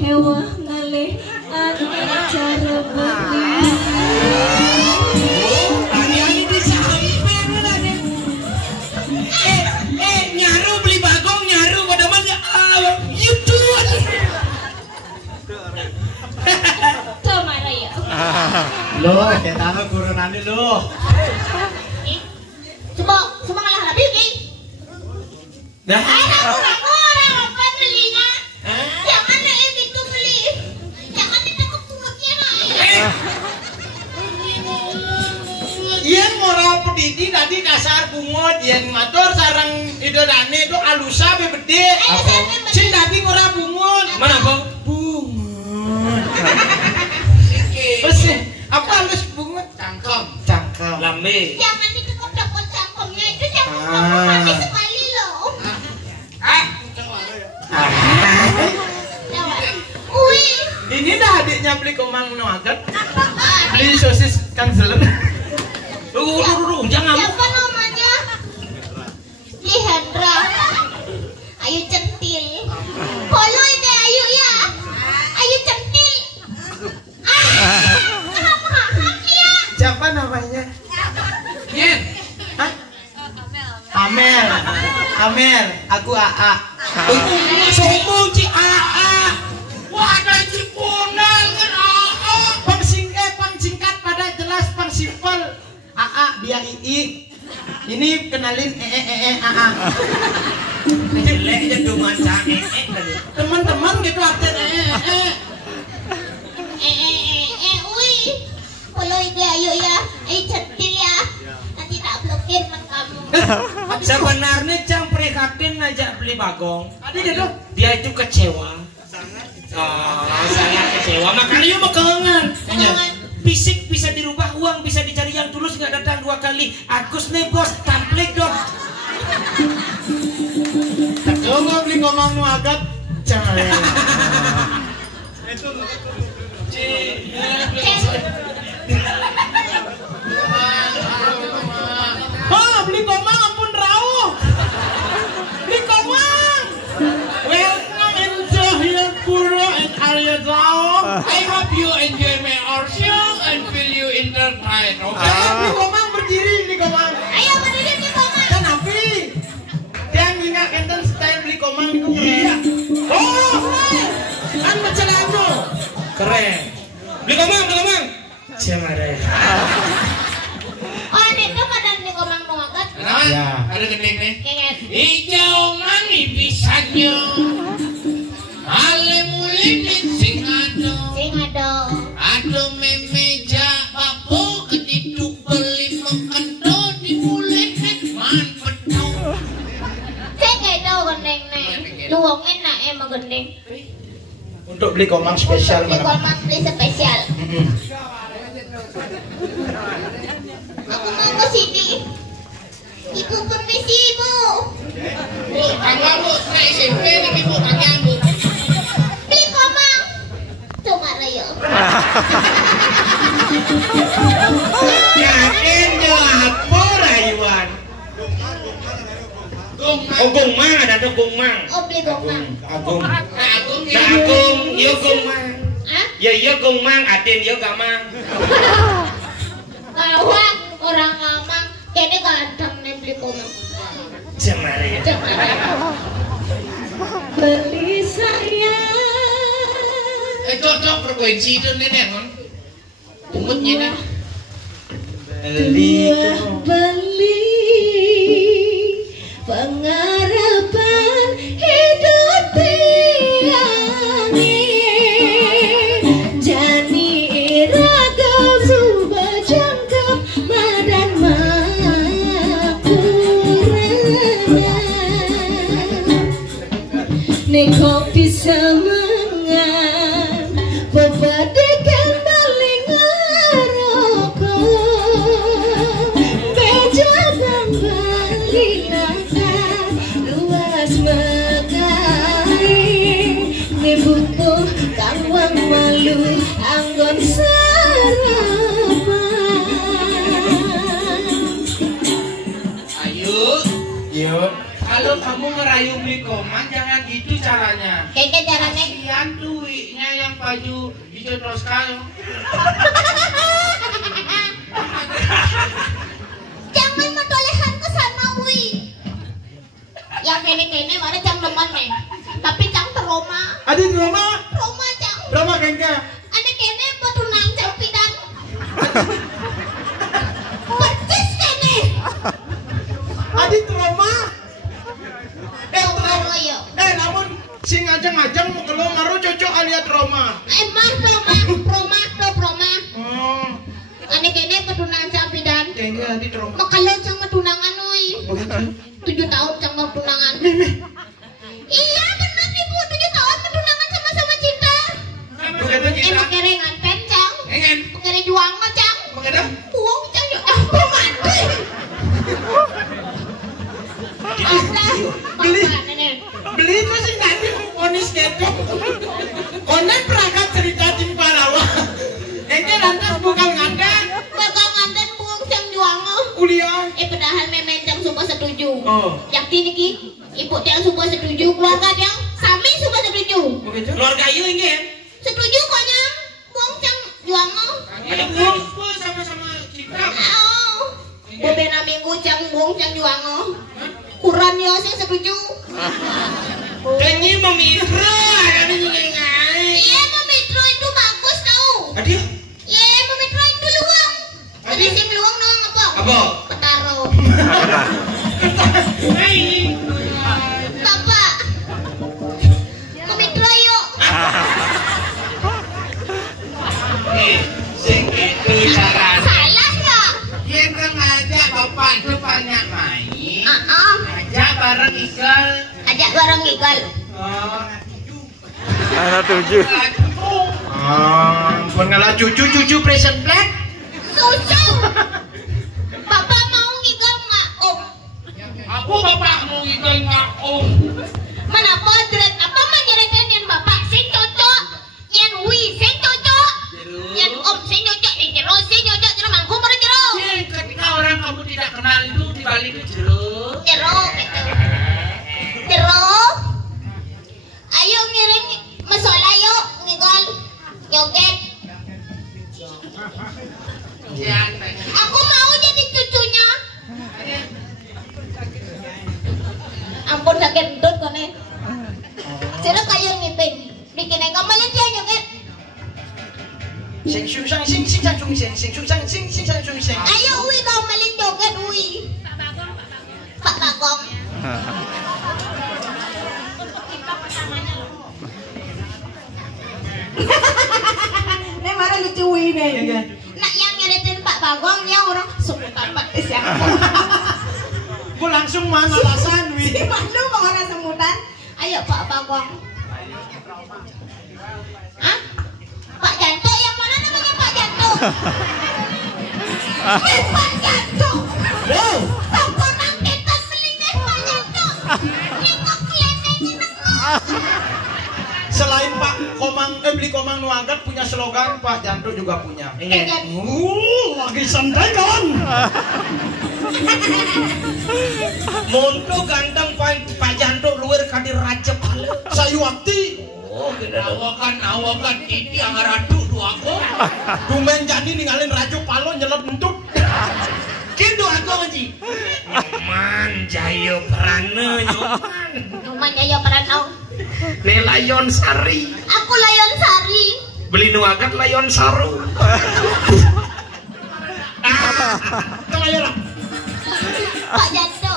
hewan ngalih cara beli. Nyaru beli bagong nyaru pada mana YouTube. Tuh marah ya. Loh, kita tahu kurunannya loh. Coba ngalah lebih ki. Dah. Orang apa belinya? Jangan yang itu beli. Jangan ditekuk punggungnya Yen mora pedidi tadi kasar bungut, yen matur sarang idolane itu alusa be bede. Sing tapi ora bungut. Mana apa? Bungut. Wes apa halus bungut? Cangkem. Lambe. Jangan ditekuk-tekuk cangkemnya itu jangan mati sekali loh. beli komang nuagat. Beli sosis kanselen. Jangan. Siapa namanya? Di Hendra. Ayu centil. Follow ini Ayu ya. Ayu centil. Ya. Siapa namanya? Yen. Hah? Amel. Amel, aku AA. Sombong ci AA. Wah, ada cipundal kan AA. Pang singkat pada jelas, pang simpel. AA dia II. Ini kenalin AA. Jelek aja tuh macam Teman-teman gitu artinya Ui. Follow ini Ayu ya. Ayu centil ya. Nanti tak blokir man kamu. Sebenarnya Cang prihatin aja beli bagong. Tadi dia Dia itu kecewa. Saya kecewa. Makanya dia mau kehengan. Kehengan. Fisik bisa dirubah, uang bisa dicari yang tulus nggak datang 2 kali. Agus nih bos, tamplik dong. Tunggu beli komang nuagat. Jangan. Oh, beli komang ampun rauh. Beli komang. Welcome enjoy your puro and area rauh. I hope you enjoy my our show and feel you entertained. Okay? Beli komang berdiri beli komang. Ayo berdiri di bawah. Kan Api. Dia ngingat enten style beli komang itu keren. Oh, kan macelano. Keren. Beli komang. Jangan deh. Oh, ini tuh pada di komang nuagat. Nah, Ya. ada gending nih. Kengen. Hijau mani pisahnya. Ale mulimin sing ado. Sing ada. Ado memeja bapo ketiduk beli mengkendo dimulai man pedo. Saya kayak tahu gendeng nih. Luang enak emang gendeng. Untuk beli komang spesial Di mana? komang beli spesial. Aku mau ke sini. Ibu permisi ibu. Bu, tangga bu, saya SMP nih ibu tanya bu. Beli komang. Cuma raya. Yakin yo apa rayuan? Gong mang ada tuh gong mang. Oh beli komang. Agung. Agung Nah gong, yo gong mang. Hah? Ya yo gong mang, aden yo gak mang. Kawang orang ngamang. Kayaknya ganteng nih beli komang. Jangan ya. Beli saya. cocok frekuensi itu nenek kan. Umutnya nih. Beli Beli pengharapan hidup tiangi jani ragam subah jangkap madan makurana nek kopi semangat bebadekan baling ngarokok beja bang balinakan luas mekai ne butuh kawang malu anggon sarapan. Ayo. Yuk. Kalau kamu merayu beli komang jangan gitu caranya. Kayak caranya Kasihan tuh nya yang baju hijau toskal. jangan mendolehan ke sana wi yang kene mana cang demen nih tapi cang trauma Adi drama. cang Drama kengke. ada kene petunang cang pidang percis kene Adi drama. trauma yo Namun sing ngajang-ngajang mau kalau ngaruh cocok aliat Roma. emang trauma Oh, ada kene petunang cang pidang kengke adi Roma. makalo cang petunangan wi Begitu. 7 tahun cang petunangan iya benar ibu 7 tahun petunangan sama-sama cinta Bagaimana kita? emang kere nganten cang Engen. kere juang cang Bagaimana? uang cang yo apa mati Beli. Beli itu sing tadi ponis ketok. Konen perangkat cerita tim pahlawan. Oh. Yang ini ki, ibu tiang semua setuju, keluarga tiang sami semua setuju. Begitu. Keluarga ieu ingin. Setuju kok nyang, buang cang juang oh. Ada kumpul sama-sama kita. Oh, bebena minggu cang buang cang juang oh. Kurang ya saya setuju. Kenyi memitra, ada nyengai. Iya, memetro itu bagus tau. Adik. Iya, memetro itu luang. Jadi sing luang nang apa? Apa? Petaro. Hei, Bapak. Memetro yuk. sing itu cara. Salah ya? Dia kan ngajak bapak itu banyak main. Ngajak bareng Igal. Ajak bareng Igal. Anak 7. Pengalah cucu present black. Susu. Bapak mau Igal nggak om? Aku bapak mau Igal ngaung. Menapa dread apa menjeretan yang bapak sing cocok, yang wi sing cocok, yang om sing cocok, yang jero sing cocok, jero mangku pada jero. Ketika orang kamu tidak kenal itu dibalik ke jeruk. Jero gitu. Jero. Ayo ngiring masalah yuk, ngigol, nyoget. Aku mau jadi cucunya. Ampun sakit dut kone. Sino kayo ngipin? Bikin yang kamalan dia nyoget. Sing susang sing sang sung sing susang sing sang sung sing. Ayo uwi kamalan nyoget uwi. Pak Bagong. Ini mana lucu ini? Nak yang ngeretin Pak Bagong dia orang sebutan petis ya. Gue langsung mana alasan wi. Si malu mau orang semutan. Ayo Pak Bagong. Hah? Pak Janto yang mana namanya Pak Janto? Pak Janto. Apa nang kita melingkar Pak Janto? Nengok kelenteng nengok. Selain Pak Komang beli Komang Nuagat punya slogan, Pak Janto juga punya. Lagi santai kawan. Monto ganteng Pak Janto luar kadir raja pala. Sayuakti. Oh, Awakan ini yang radu dua aku. Tumben jadi ninggalin rajo palo nyelot entut. Kindu aku ngaji. Man jayo perane nyoman. Namanya ya peranau. Ne layon sari. Aku layon sari. Beli nuagat layon saru. Ayolah. Pak Janto.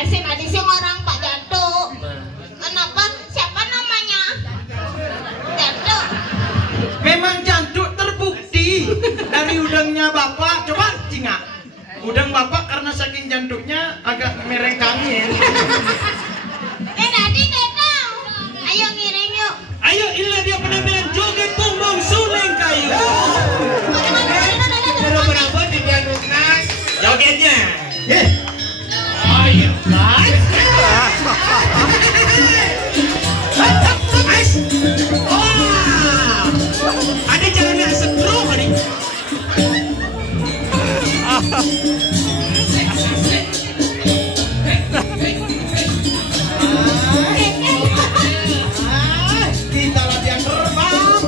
Asin ada sih orang Pak Janto. Kenapa? Siapa namanya? Janto. Memang Janto terbukti dari udangnya Bapak. Coba tinggal. Udang Bapak karena saking jantuknya agak merengkangin. Tadi datang. Ayo ngiring yuk. Ayo inilah dia penampilan joget bumbung suling kayu. Berapa di Bandungnas? Jogetnya. Ayo. Ada jalannya setrum tadi. Kita latihan terbang.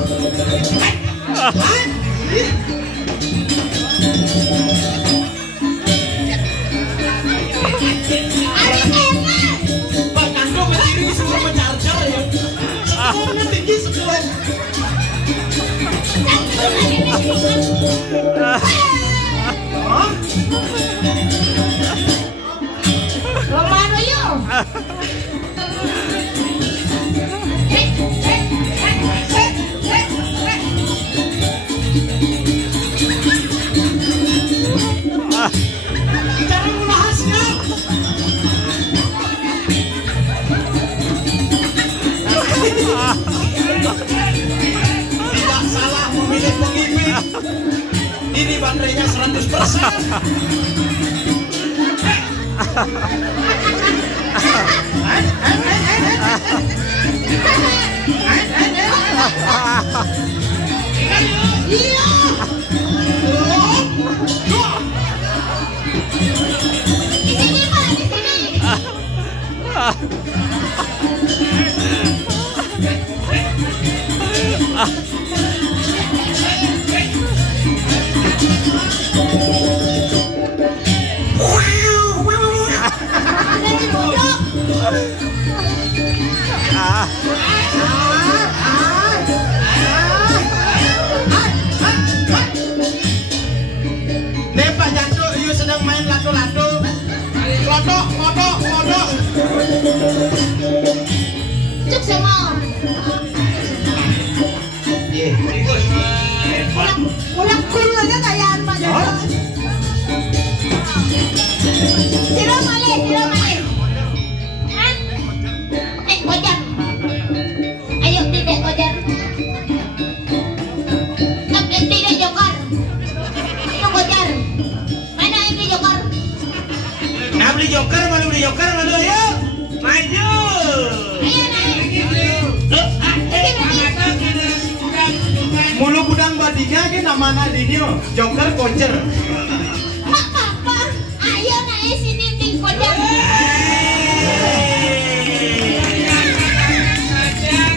Pak Janto berdiri semua mencarcar ya. Sekolahnya tinggi sekolah. Kemana yuk? Jangan membahasnya. Tidak salah memilih pemimpin. Ini baterainya 100%. Di sini Pak. Nih Pak Jantuk, you sedang main lato-lato. Kodok. Cuk semua. Ulang guru aja kayak Pak Jantuk. Siro malih. Hah? Gojar. Ayo tidak gojar. Tidak joker. Itu gojar. Mana ini joker? Nah beli joker, mana ayo. Maju. Ayo naik. Mulu budang badinya ke nama dinyo. Joker kocer. Mak papa. Ayo naik sini di gojar.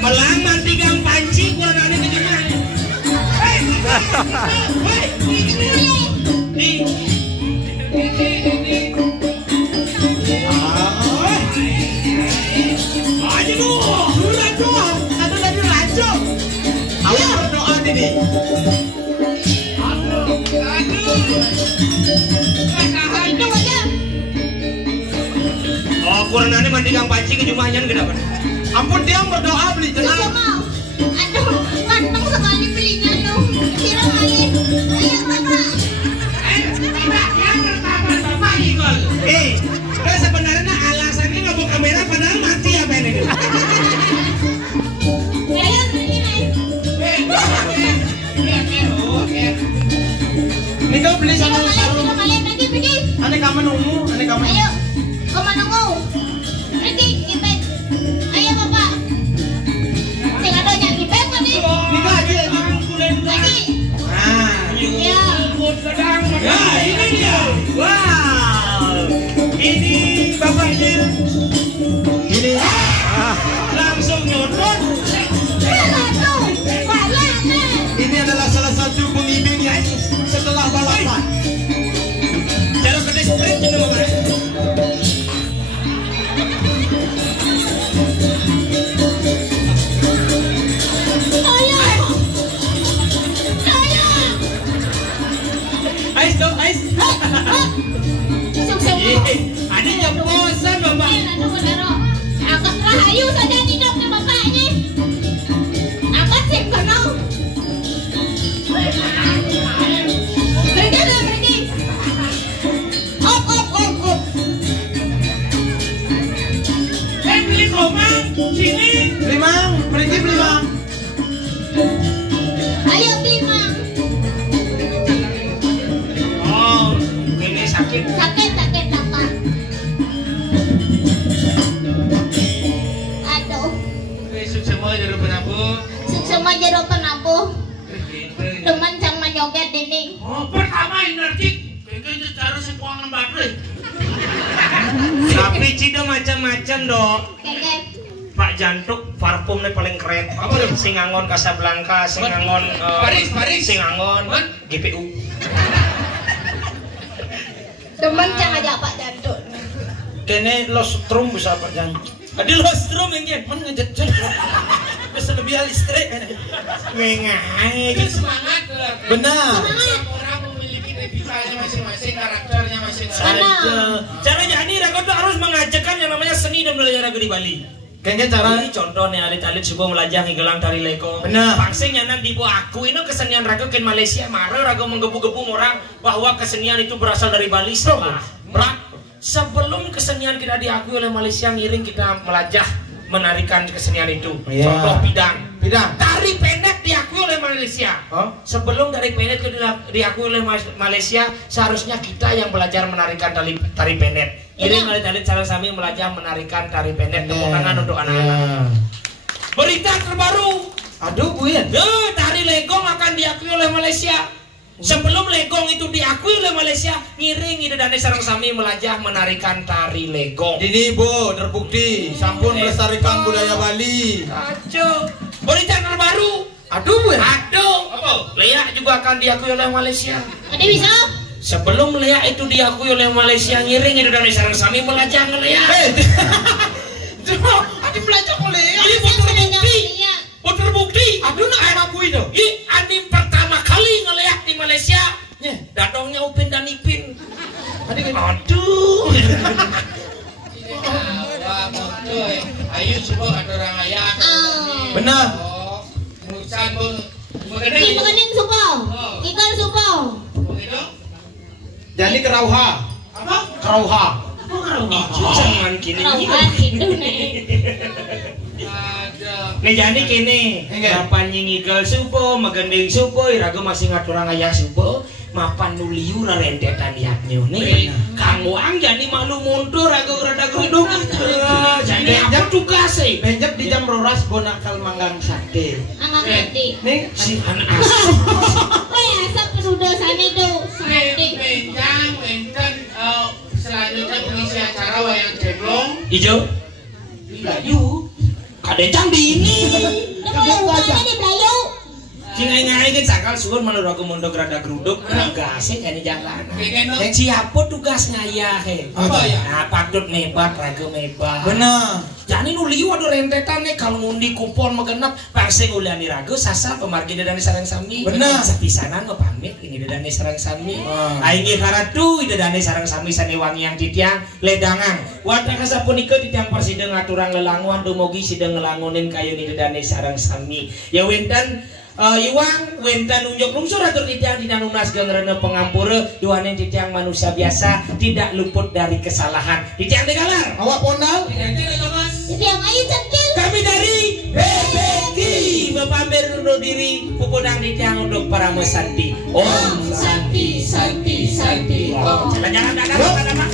Melang mati gang panci kurang ada di mana. Ayo berdoa Dini. Itu gojar. Oh kurang ada mandi gang panci ke jumahnya kenapa? Ampun dia berdoa beli Cuk tenang. mau. Aduh, ganteng sekali belinya tuh. Siro malih. Ayo bapak. Sebenarnya alasannya nggak mau kamera padahal mati apa ini? Ayo sini naik. Ini kau beli Siro sama sarung. malih pergi. Ane kamu nunggu. Ayo, kemana mau? Pergi, ngipet. Ayo bapak. Sing ada yang ngipet tadi. Nikah aja. Lagi. Nah. Ya. Ya ini dia. Wow. Ini bapaknya. Ini. Langsung nyodot. Tuh, banyak nih. Ini adalah salah satu pemimpin yang setelah balapan. Cara ke distrik itu mana? Ais dong, ais. Sukses. Ada yang bosan bapak. Angkat rahayu saja hidupnya bapak ini. Angkat sih kono. Pergi lah pergi. Op. Beli komang sini. Limang, pergi limang. Ayo beli mang. Oh, ini sakit. Sakit apa? Aduh. Besok semua jadi penabuh. Semua jero penabuh. Teman sama joget ini. Oh, pertama energi. Kayaknya cara sempuangan baterai. Tapi cida macam-macam dok. Kayaknya Pak Jantuk parfumnya paling keren. Apa dong? Singangon Casablanca, Singangon Paris. Singangon GPU. teman jangan aja Pak Jantuk. Kene lostrum bisa Pak Jan. Ada lostrum ini. Man ngejet. Bisa lebih listrik. Ngengai. Semangat. Benar. Orang memiliki etikanya masing-masing, karakternya masing-masing. Mana? Caranya ini Rako tuh harus mengajarkan yang namanya seni dan belajar di Bali. Kayaknya cara Ini contohnya alit-alit sebuah melajangi gelang tari leko. Benar. Pangsing yang nanti aku ini kesenian Rako ke Malaysia marah Rako menggebu-gebu orang bahwa kesenian itu berasal dari Bali. Salah. Sebelum kesenian kita diakui oleh Malaysia ngiring kita melajah menarikan kesenian itu. Iya. Contoh bidang. Tari pendek diakui oleh Malaysia. Oh? Sebelum tari pendek itu diakui oleh Malaysia, seharusnya kita yang belajar menarikan tari pendek. Iring alit-alit cara kami belajar menarikan tari pendek. Tepuk tangan untuk anak-anak. Berita terbaru. Aduh, Buin. Tari legong akan diakui oleh Malaysia. Sebelum legong itu diakui oleh Malaysia, ngiring ide dane sareng sami melajah menarikan tari legong. Ini Bu, terbukti sampun melestarikan budaya Bali. Aduh, berita terbaru. Aduh, Aduh, apa? Leak juga akan diakui oleh Malaysia. Ada bisa? Sebelum leak itu diakui oleh Malaysia, ngiring ide dane sareng sami melajah ngeleak. Adi belajar oleh Ini terbukti. Terbukti. Aduh nak mengakui itu. Ini anim pertama kali ngeleak di Malaysia. Datangnya Upin dan Ipin. Aduh. Ayo coba ada orang ayah. Benar. Musan Ini mengening supo. Ikan supo. Jadi kerauha. Apa? Kerauha. Jangan kini. Rauhan gitu nih. Nih jadi kini. Mapan nyingigel supo, magending supo, iraga masih ngaturang ayah supo. Mapan nuliu rentetan liatnya nih. Kamu ang jadi malu mundur, aku rada geruduk. Jadi apa tugas sih? Benjak di jam roras bonakal manggang sate. Anggang nanti. Nih Si anak asap. Asap sudah sana itu. Sate. Mentan selanjutnya pengisi acara wayang cemplong Ijo. Melayu. Kadecang di ini. Mana di Melayu? Cingai-ngai kan sakal suhun malu aku mundur rada geruduk. Gasnya kan di jalanan. Siapa tugas ngayah he? Apa ya? Nah patut nebat, raga mebat. benar. Jadi nu liu ada rentetan nih kalau ngundi kupon megenap pasti nguliani ragu sasa pemargi dadane sarang sami. Benar. Sepisanan mau pamit ini dadane sarang sami. Aing karatu ide dadane sarang sami sanewangi yang titiang ledangan. Wata kasapunika titiang persideng aturang lelanguan dumugi sideng ngelangunin kayu ni dadane sarang sami. Ya wenten Iwang wenten unjuk lungsur atur titiang dina nunas gengrene pengampura duanen titiang manusia biasa tidak luput dari kesalahan. Titiang degalar. Awak pondal. Yang ayu cekil. Kami dari BBT mempamer undur diri pupudang titiang untuk para mesanti. Om Santi Santi Santi. Om. Jangan-jangan